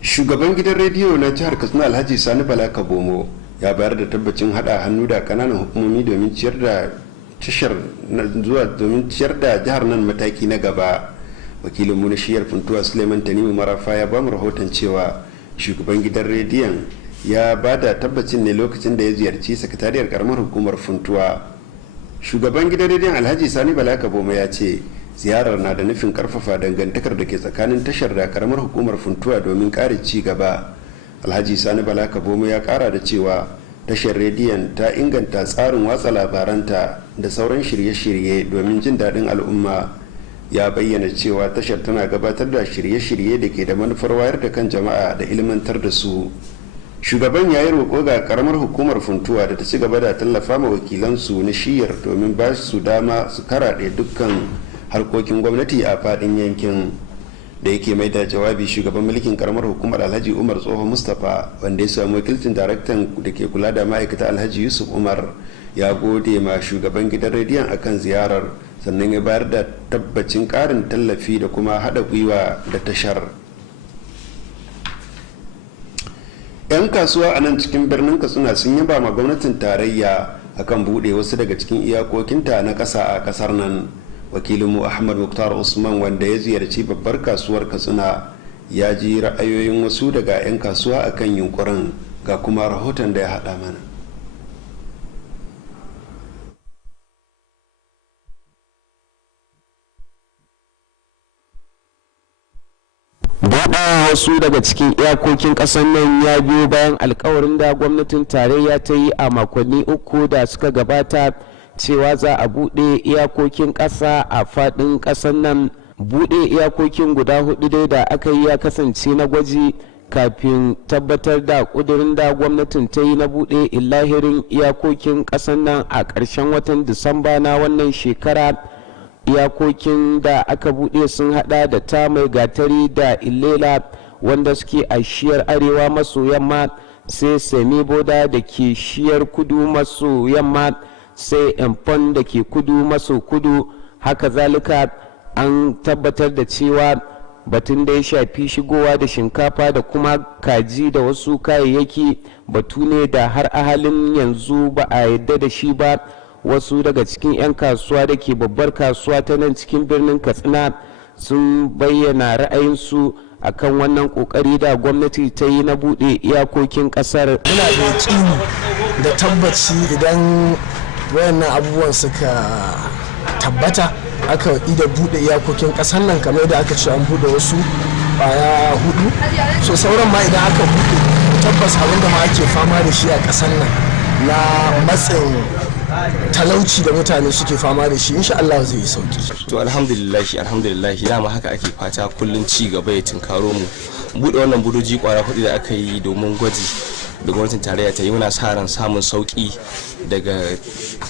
Shugaban gidan rediyo na jihar Katsina Alhaji Sani Bala Kabomo ya bayar da tabbacin hada hannu da kananan hukumomi domin ciyar da jihar nan mataki na gaba. Wakilin mu na shiyar Funtuwa Suleiman Tanimu Marafa ya ba mu rahoton cewa shugaban gidan rediyon ya ba da tabbacin ne lokacin da ya ziyarci sakatariyar karamar hukumar Funtuwa. Shugaban gidan rediyon Alhaji Sani Bala Kabomo ya ce ziyarar na da nufin karfafa dangantakar da ke tsakanin tashar da karamar hukumar Funtuwa domin kare ci gaba. Alhaji Sani Bala Kabomo ya kara da cewa tashar rediyon ta inganta tsarin watsa labaranta da sauran shirye-shirye domin jin daɗin al'umma. Ya bayyana cewa tashar tana gabatar da shirye-shirye da ke da manufar wayar da kan jama'a da ilmantar da su. Shugaban ya yi roƙo ga karamar hukumar Funtuwa da ta ci gaba da tallafa ma wakilansu na shiyar domin ba su dama su karaɗe dukkan harkokin gwamnati a faɗin yankin. Da yake mai da jawabi shugaban mulkin karamar hukumar Alhaji Umar Tsoho Mustapha wanda ya samu wakilcin daraktan da ke kula da ma'aikata Alhaji Yusuf Umar ya gode ma shugaban gidan rediyon akan ziyarar, sannan ya bayar da tabbacin ƙarin tallafi da kuma haɗa gwiwa da tashar. 'Yan kasuwa a nan cikin birnin Katsina sun yaba ma gwamnatin tarayya akan buɗe wasu daga cikin iyakokinta na ƙasa a ƙasar nan. Wakilinmu Ahmad Muktar Usman wanda ya ziyarci babbar kasuwar Katsina ya ji ra'ayoyin wasu daga 'yan kasuwa akan yunkurin, ga kuma rahoton da ya haɗa mana. buɗe wasu daga cikin iyakokin ƙasar nan ya biyo bayan alkawarin da gwamnatin tarayya ta yi a makonni 3 da suka gabata cewa za a buɗe iyakokin ƙasa a faɗin ƙasar nan. Buɗe iyakokin guda 4 dai da aka yi ya kasance na gwaji kafin tabbatar da ƙudurin da gwamnatin ta yi na buɗe illahirin iyakokin ƙasar nan a ƙarshen watan Disamba na wannan shekara. Iyakokin da aka buɗe sun hada da ta mai gatari da Ilela wanda suke a shiyar arewa maso yamma, sai Semi Boda da ke shiyar kudu maso yamma, sai Empon da ke kudu maso kudu. Haka zalika an tabbatar da cewa batun da ya shafi shigowa da shinkafa da kuma kaji da wasu kayayyaki batu ne da har a halin yanzu ba a yadda da shi ba. Wasu daga cikin 'yan kasuwa da ke babbar kasuwa ta nan cikin birnin Katsina sun bayyana ra'ayinsu akan wannan kokari da gwamnati ta yi na buɗe iyakokin ƙasar. Muna da yaƙini da tabbaci idan wayannan abubuwan suka tabbata aka ida buɗe iyakokin ƙasar nan kamar da aka ce an buɗe wasu baya 4, so sauran ma idan aka buɗe tabbas abinda ma ake fama da shi a ƙasar nan na matsin talauci da mutane suke fama da shi insha Allah zai yi sauki. To alhamdulillah dama haka ake fata kullun ci gaba ya tinkaro mu. Bude wannan budoji kwara 4 da aka yi domin gwaji da gwamnatin tarayya ta yi, muna sa ran samun sauki daga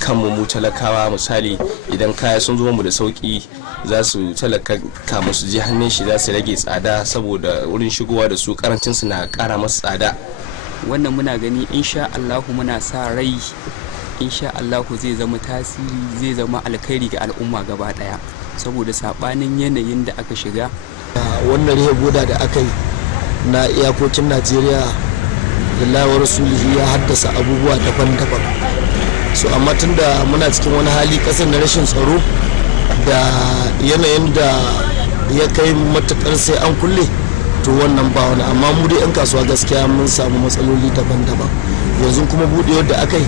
kanmu mu talakawa. Misali idan kaya sun zo mu da sauki za su talaka kamun su je hannun shi za su rage tsada saboda wurin shigowa da su karancin su na kara masa tsada. Wannan muna gani insha Allah muna sa rai insha Allahu zai zama tasiri, zai zama alkhairi ga al'umma gaba daya saboda sabanin yanayin da aka shiga. Wannan boda da aka yi na iyakokin Najeriya lillahi wa rasulihi ya haddasa abubuwa daban-daban, so amma tunda muna cikin wani hali kasar na rashin tsaro da yanayin da ya kai matukar sai an kulle, to wannan ba wani, amma mu dai 'yan kasuwa gaskiya mun samu matsaloli daban-daban. yanzu kuma buɗewar da aka yi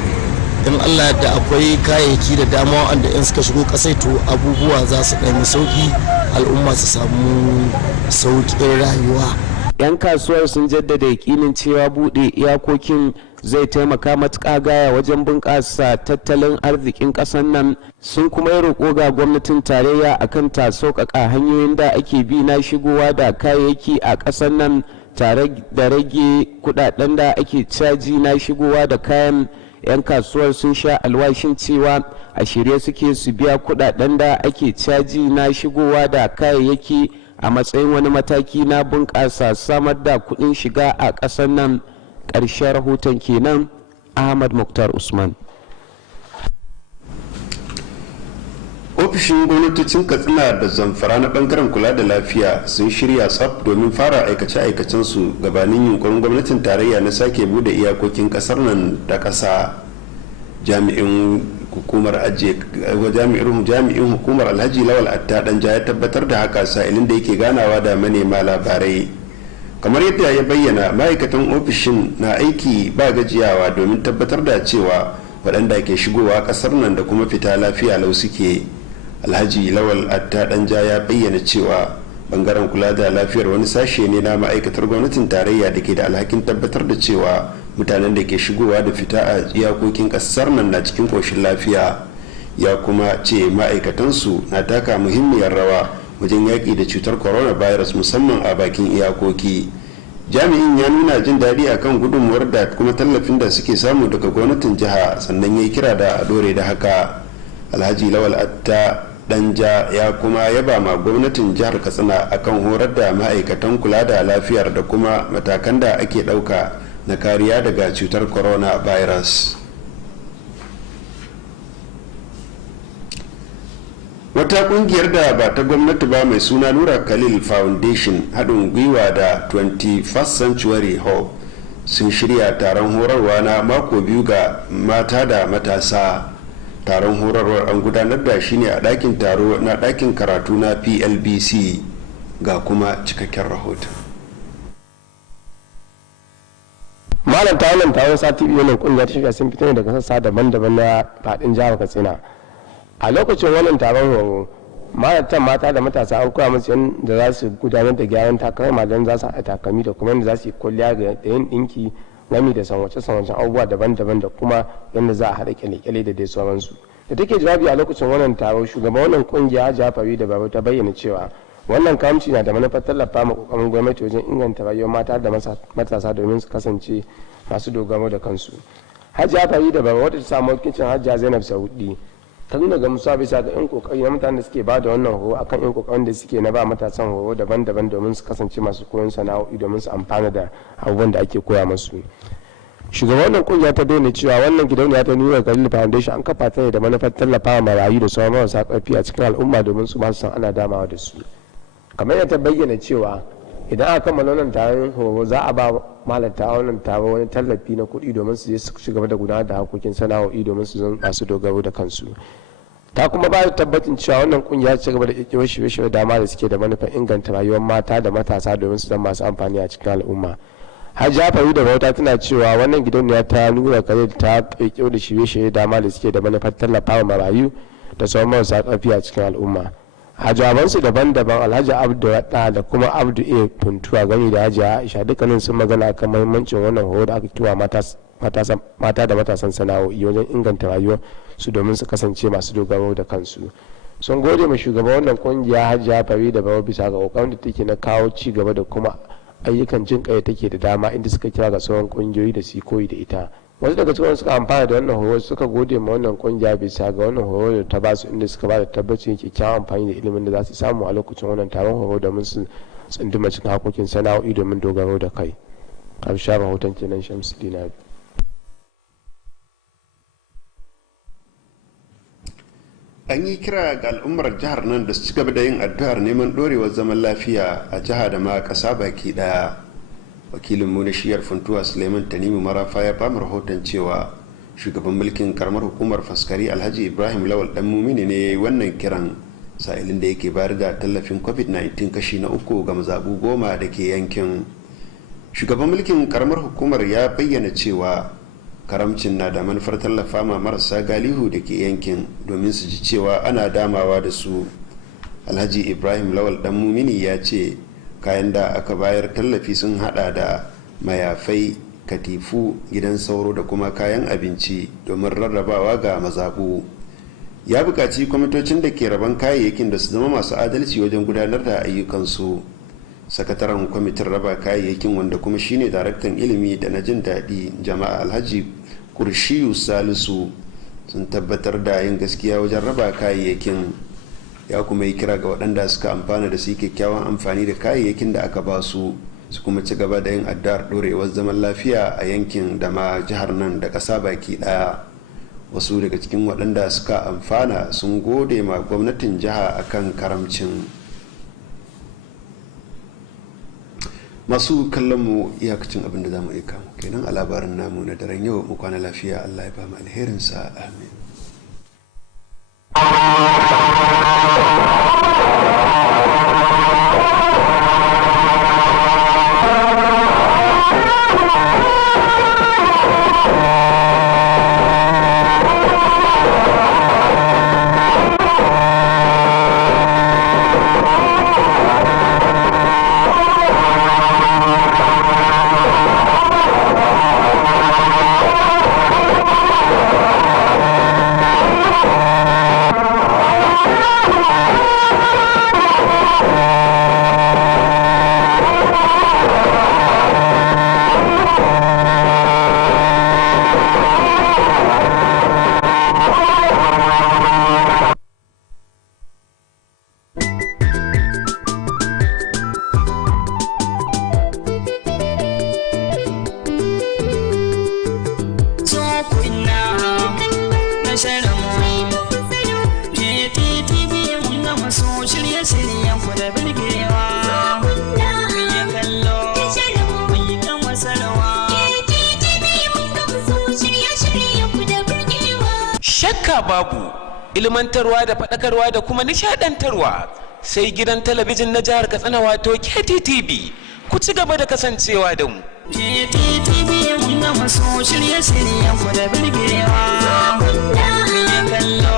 in Allah da akwai kayayyaki da dama wanda in suka shigo kasai to abubuwa za su ɗanyi sauki al'umma su samu sauƙin rayuwa. 'Yan kasuwar sun jaddada yakinin cewa buɗe iyakokin zai taimaka matuƙa gaya wajen bunƙasa tattalin arzikin ƙasar nan, sun kuma yi roƙo ga gwamnatin tarayya akan ta sauƙaƙa hanyoyin da ake bi na shigowa da kayayyaki a ƙasar nan tare da rage kuɗaɗen da ake caji na shigowa da kayan. 'Yan kasuwar sun sha alwashin cewa a shirye suke su biya kuɗaɗen da ake caji na shigowa da kayayyaki a matsayin wani mataki na bunƙasa samar da kuɗin shiga a ƙasar nan. Ƙarshen rahoton kenan. Ahmad Muktar Usman. Ofishin gwamnatocin Katsina da Zamfara na bangaren kula da lafiya sun shirya tsaf domin fara aikace-aikacensu gabanin yunkurin gwamnatin tarayya na sake bude iyakokin kasar nan da ƙasa. Jami'in hukumar Alhaji Lawal Atta Danja ya tabbatar da haka sa'ilin da yake ganawa da manema labarai. Kamar yadda ya bayyana, ma'aikatan ofishin na aiki ba gajiyawa domin tabbatar da cewa waɗanda ke shigowa ƙasar nan da kuma fita lafiya lau suke. Alhaji Lawal Atta Danja ya bayyana cewa bangaren kula da lafiyar wani sashe ne na ma'aikatar gwamnatin tarayya da ke da alhakin tabbatar da cewa mutanen da ke shigowa da fita a iyakokin ƙasar nan na cikin ƙoshin lafiya. Ya kuma ce ma'aikatansu na taka muhimmiyar rawa wajen yaƙi da cutar coronavirus musamman a bakin iyakoki. Jami'in ya nuna jin daɗi akan gudunmuwar da kuma tallafin da suke samu daga gwamnatin jiha, sannan ya yi kira da a dore da haka. Alhaji Lawal Atta Danja ya kuma yaba ma gwamnatin jihar Katsina akan horar da ma'aikatan kula da lafiyar da kuma matakan da ake ɗauka na kariya daga cutar coronavirus. Wata kungiyar da ba ta gwamnati ba mai suna Nura Khalil Foundation haɗin gwiwa da 21st Century Hope sun shirya taron horarwa na mako biyu ga mata da matasa. Taron horarwar an gudanar da shi ne a ɗakin taro na ɗakin karatu na PLBC. Ga kuma cikakken rahoton. Malam ta wannan taron sati biyu ne kungiyar ta shiga sun fito daga sassa daban-daban na faɗin jihar Katsina. A lokacin wannan taron horo, ma'aikatan mata da matasa an koya musu yadda za su gudanar da gyaran takalma don za su haɗa takalmi da kuma yadda za su yi kwalliya da yin ɗinki gami da sanwace-sanwacen abubuwa daban-daban da kuma yadda za a haɗa kyale-kyale da dai sauransu. Da take jawabi a lokacin wannan taro, shugaban wannan kungiya Jafari da Baba ta bayyana cewa wannan kamci na da manufar tallafa ma kokarin gwamnati wajen inganta rayuwar mata da matasa domin su kasance masu dogaro da kansu. Hajiya Fari da Baba wadda ta samu wakilcin Hajiya Zainab Saudi ta nuna ga musa bisa ga 'yan kokari na mutanen da suke ba da wannan horo akan 'yan kokarin da suke na ba matasan horo daban-daban domin su kasance masu koyon sana'o'i domin su amfana da abubuwan da ake koya musu. Shugaban wannan kungiya ta bayyana cewa wannan gidauniya ta Nura Khalil Foundation an kafa ta ne da manufar tallafawa marayu da sauran marasa ƙarfi a cikin al'umma domin su masu san ana damawa da su. Kamar yadda ta bayyana cewa idan aka kammala wannan taron horo za a ba malata wannan taro wani tallafi na kuɗi domin su je su ci gaba da gudanar da harkokin sana'o'i domin su zama masu dogaro da kansu. Ta kuma ba da tabbacin cewa wannan kungiya ci gaba da kirkiro shirye-shirye dama da suke da manufar inganta rayuwar mata da matasa domin su zama masu amfani a cikin al'umma. Hajiya Faru da Bauta tana cewa wannan gidauniya ta Nura Khalil ta kirkiro da shirye-shirye dama da suke da manufar tallafawa marayu da sauran marasa ƙarfi a cikin al'umma. A jawabansu daban-daban Alhaji Abdu Wadda da kuma Abdu A Funtuwa gami da Hajiya Aisha dukkanin sun magana kan muhimmancin wannan horo da aka kiwa mata da matasan sana'o'i wajen inganta rayuwar su domin su kasance masu dogaro da kansu. Sun gode ma shugaban wannan kungiya Hajiya Fari da Bawa bisa ga kokarin da take na kawo ci gaba da kuma ayyukan jin kai take da dama inda suka kira ga sauran kungiyoyi da su koyi da ita. Wasu daga cikin suka amfana da wannan horo suka gode ma wannan kungiya bisa ga wannan horo da ta basu inda suka ba da tabbacin kyakkyawan amfani da ilimin da za su samu a lokacin wannan taron horo domin su tsunduma cikin harkokin sana'o'i domin dogaro da kai. Karshen rahoton kenan Shamsu Dinabi. An yi kira ga al'ummar jihar nan da su ci gaba da yin addu'ar neman dorewar zaman lafiya a jiha da ma ƙasa baki ɗaya. Wakilin mu na shiyar Funtuwa Suleiman Tanimu Marafa ya bamu rahoton cewa shugaban mulkin karamar hukumar Faskari Alhaji Ibrahim Lawal Dan Mumini ne ya yi wannan kiran sa'ilin da yake bayar da tallafin COVID-19 kashi na 3 ga mazaɓu 10 da ke yankin. Shugaban mulkin karamar hukumar ya bayyana cewa karamcin na da manufar tallafa ma marasa galihu da ke yankin domin su ji cewa ana damawa da su. Alhaji Ibrahim Lawal dan Mumini ya ce kayan da aka bayar tallafi sun hada da mayafai, katifu, gidan sauro da kuma kayan abinci domin rarrabawa ga mazabu. Ya buƙaci kwamitocin da ke raban kayayyakin da su zama masu adalci wajen gudanar da ayyukansu. Sakataren kwamitin raba kayayyakin wanda kuma shine daraktan ilimi da na jin daɗi jama'a Alhaji Kurshiyu Salisu sun tabbatar da yin gaskiya wajen raba kayayyakin. Ya kuma yi kira ga waɗanda suka amfana da su yi kyakkyawan amfani da kayayyakin da aka ba su kuma ci gaba da yin addu'ar ɗorewar zaman lafiya a yankin da ma jihar nan da ƙasa baki ɗaya. Wasu daga cikin waɗanda suka amfana sun gode ma gwamnatin jiha akan karamcin. Masu kallon mu iyakacin abin da za mu iya kamo kenan a labarin namu na daren yau. Mu kwana lafiya, Allah ya ba mu alherinsa, amin. Shakka babu, ilmantarwa da faɗakarwa da kuma nishaɗantarwa sai gidan talabijin na jihar Katsina wato KTTV. Ku ci gaba da kasancewa da mu. KTTV mun gama so shirye-shiryen ku da birgewa. Mun yi kallo,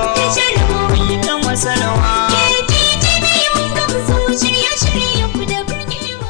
mun yi kan wasarwa. KTTV mun gama so shirye-shiryen ku da birgewa.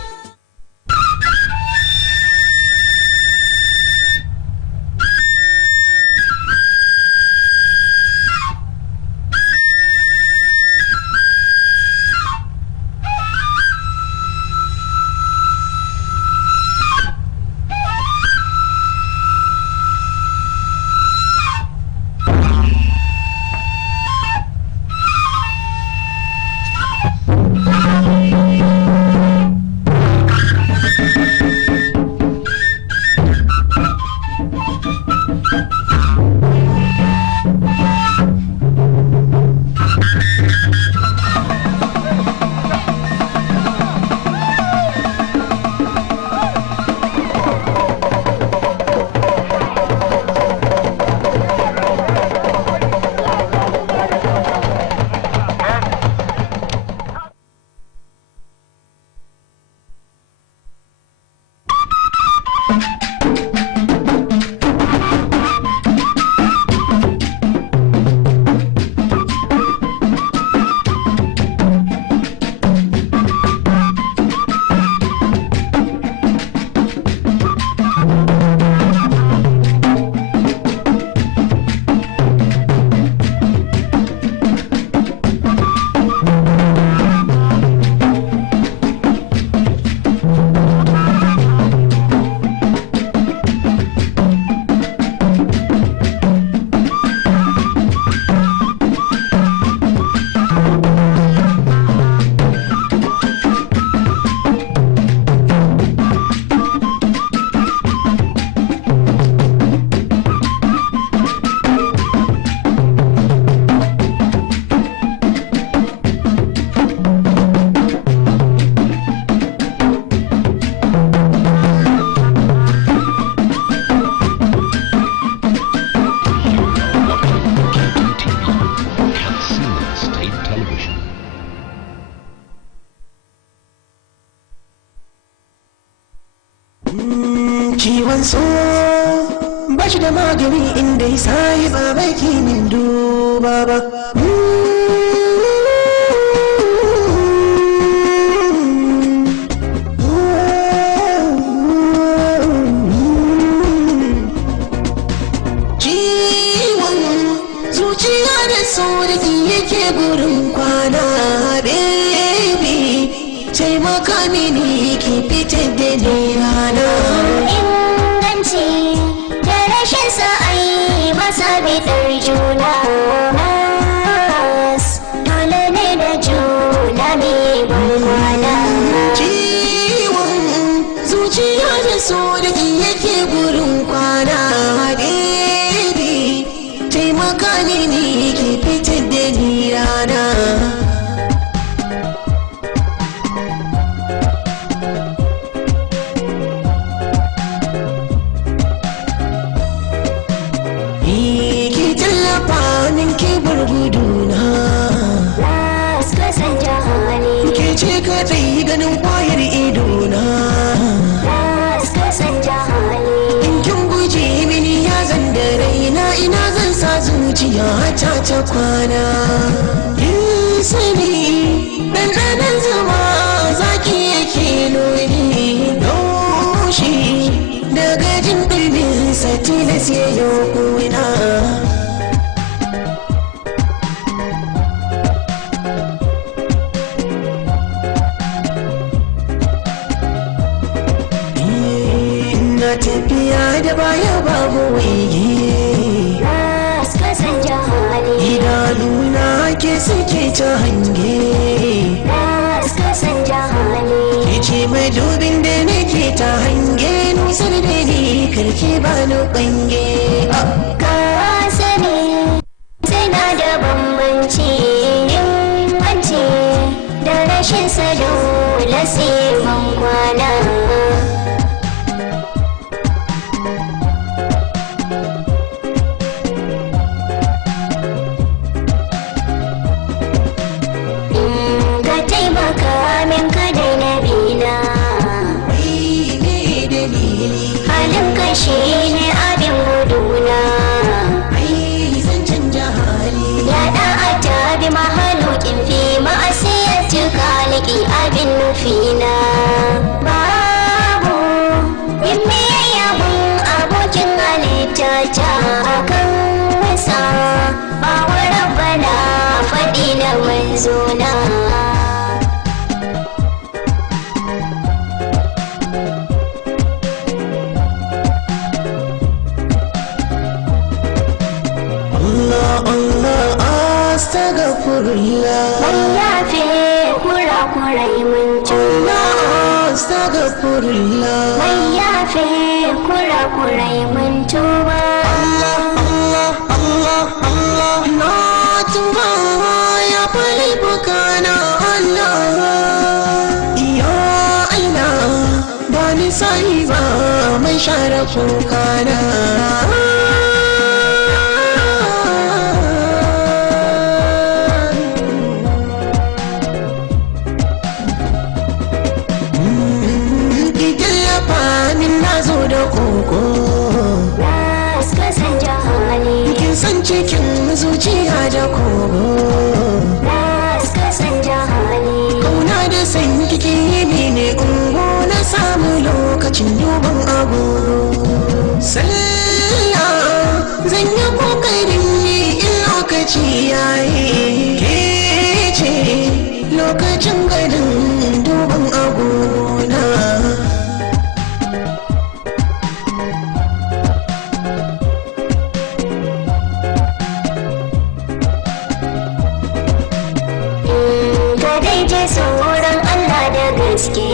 shi da magani inda ya sai ba baki min duba ba. Ciwon zuciya da sauraki yake gurin kwana, baby taimaka mini ki fitar da ni rana. Inganci da rashin sa'ai masa bidar juna, dole ne da juna mai kwana. Ciwon zuciya da sauraki yake gurin kwana, baby taimaka mini ki fitar da ni rana. Ki tallafa min ki bar guduna, kasan jahali ke ce kadai ganin kwayar idona. kasan jahali In kin guje mini ya zan da raina, ina zan sa zuciya ta ta kwana. Yin sani ɗanɗanon zama zaki yake nuni, laushi daga jin ɗumin sa tilas ya yi kuna. Na tafiya da baya babu waye, kasan jahali idanuna ke suke ta hange. kasan jahali Kice madubin da nake ta hange, nusar da ni karki ba ni bange. ka sani suna da bambanci, inganci da rashin sa dole sai ban kwana. Ka taimaka min ka daina bina, halin ka shi ne abin guduna. Zan canja hali, Yaɗa a tabi mahalukin fi ma'asiyar kaliki abin nufina. Babu yin biyayya gun abokin halitta ta akan wasa, ba wa rabbana faɗi na manzona. Allah Allah astaghfirullah, Ban yafe kura-kurai mun tuba, astaghfirullah. ban yafe kura-kurai mun tuba. Allah Allah Allah na tuba ya fali bukana. Allah ya Allah ba ni sai ba mai share kukana. Ki tallafa min na zo da koko, kasan jahali kin san cikin zuciya da kogo. kasan jahali Kauna da san kike yi ne ungo, na samu lokacin duban agogo. Sallah zan yi kokarin yi in lokaci yayi, ke ce lokacin gadin duban agogo na. ka dai je tsoron Allah da gaske,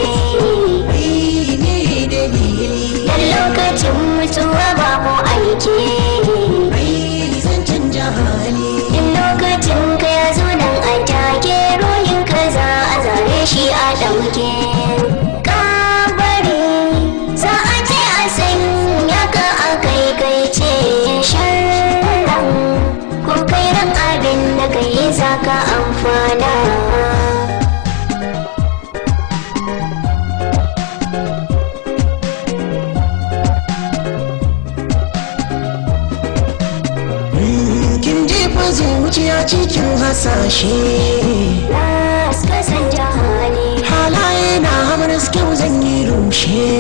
dan lokacin mutuwa babu aiki. Zan canja hali, In lokacin ka ya zo nan a take, ruhin ka za a zare shi a ɗauke. Kabari za a ce a sanya ka a kai ce, sharran ko kai ran abin da ka yi za ka amfana. hasashe kasan jahali halaye na maras kyau zan yi rushe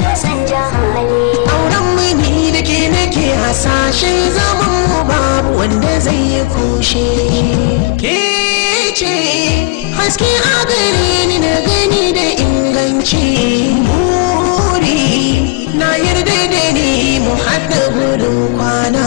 kasan jahali auren mini da ke nake hasashe zaman mu babu wanda zai yi kushe ke ce haske a gare ni na gani da inganci buri na yarda da ni mu haɗa gudun kwana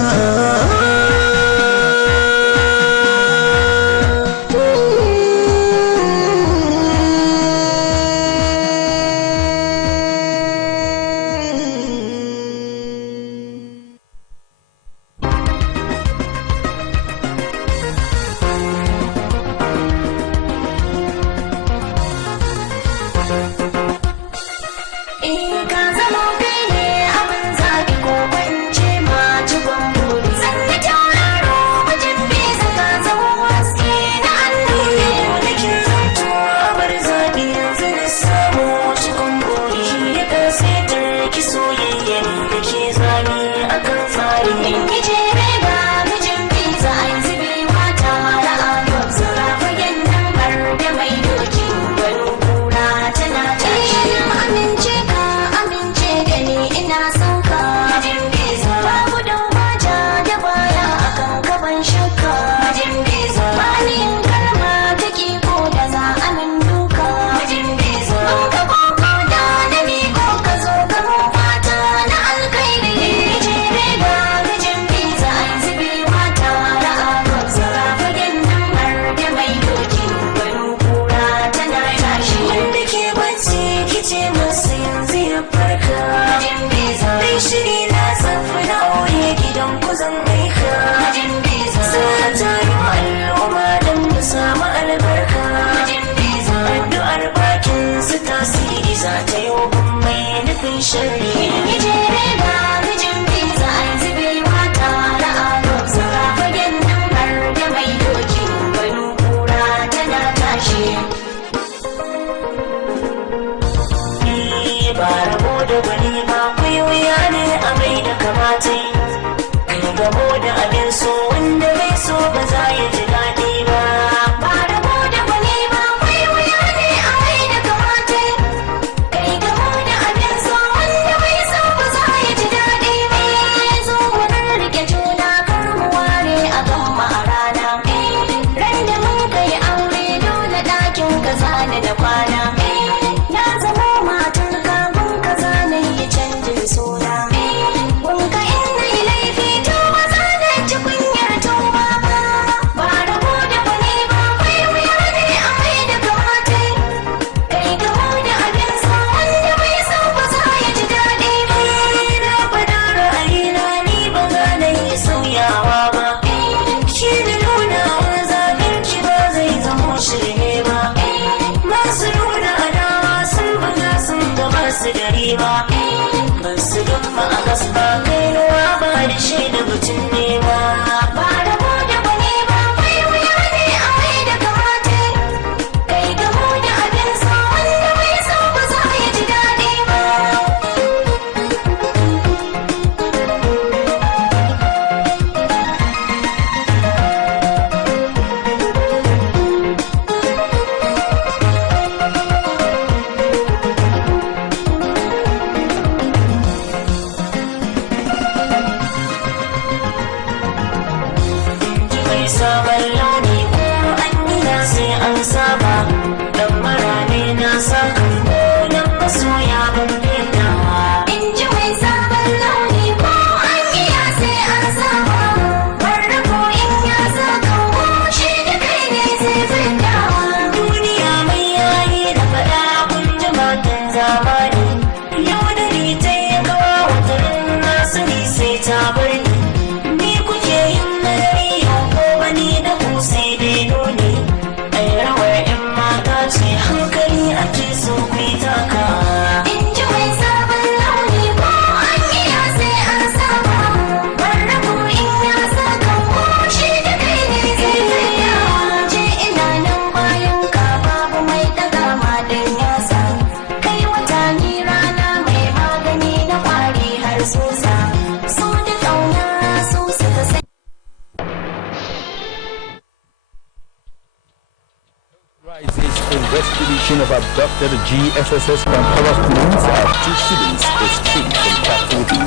restitution of abducted GSSS Kankara students as 2 students escaped from captivity.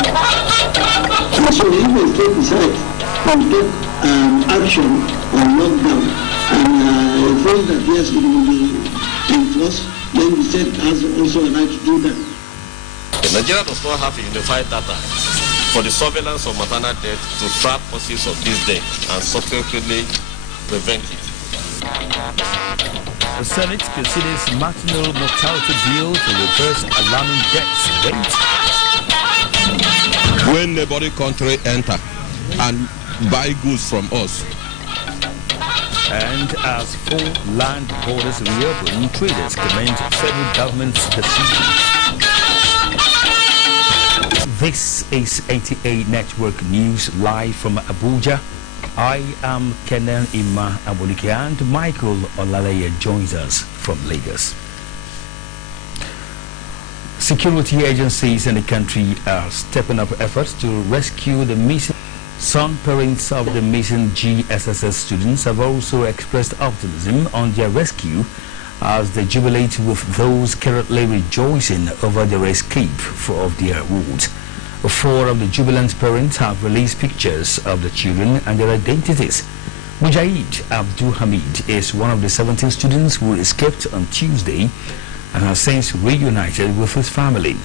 So if the state decides to take action on lockdown and enforce that yes, it will be enforced, then the state has also a right to do that. Nigeria does not have a unified data for the surveillance of maternal death to track causes of this death and subsequently prevent it. The Senate considers maternal mortality bill to reverse alarming deaths rate. When neighboring country enter and buy goods from us. And as 4 land borders reopen, traders commend federal government's decision. This is 88 Network News live from Abuja. I am Kenan Ima Abulike and Michael Olaleye joins us from Lagos. Security agencies in the country are stepping up efforts to rescue the missing. Some parents of the missing GSSS students have also expressed optimism on their rescue as they jubilate with those currently rejoicing over their escape of their wards. 4 of the jubilant parents have released pictures of the children and their identities. Mujahid Abdul Hamid is one of the 17 students who escaped on Tuesday and has since reunited with his family.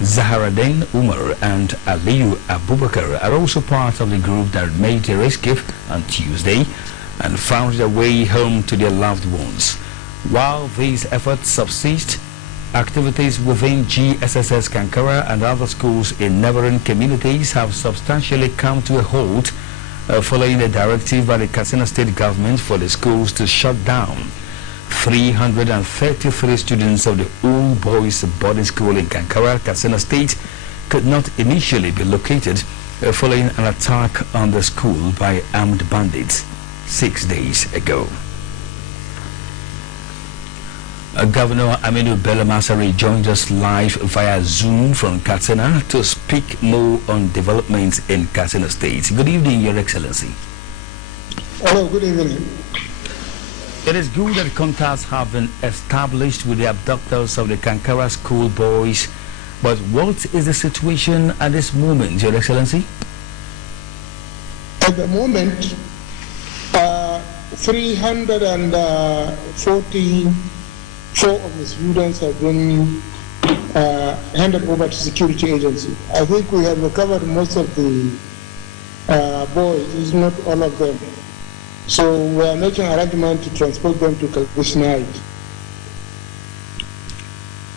Zaharuddin Umar and Aliyu Abubakar are also part of the group that made their escape on Tuesday and found their way home to their loved ones. While these efforts subsist, activities within GSSS Kankara and other schools in neighboring communities have substantially come to a halt following a directive by the Katsina state government for the schools to shut down. 333 students of the all-boys boarding school in Kankara, Katsina State, could not initially be located following an attack on the school by armed bandits 6 days ago. Governor Aminu Bello Masari joins us live via Zoom from Katsina to speak more on developments in Katsina State. Good evening, Your Excellency. Hello, good evening. It is good that contacts have been established with the abductors of the Kankara school boys, but what is the situation at this moment, Your Excellency? At the moment, 344 of the students have been handed over to security agency. I think we have recovered most of the boys, if not all of them. So we are making arrangements to transport them to Katsina.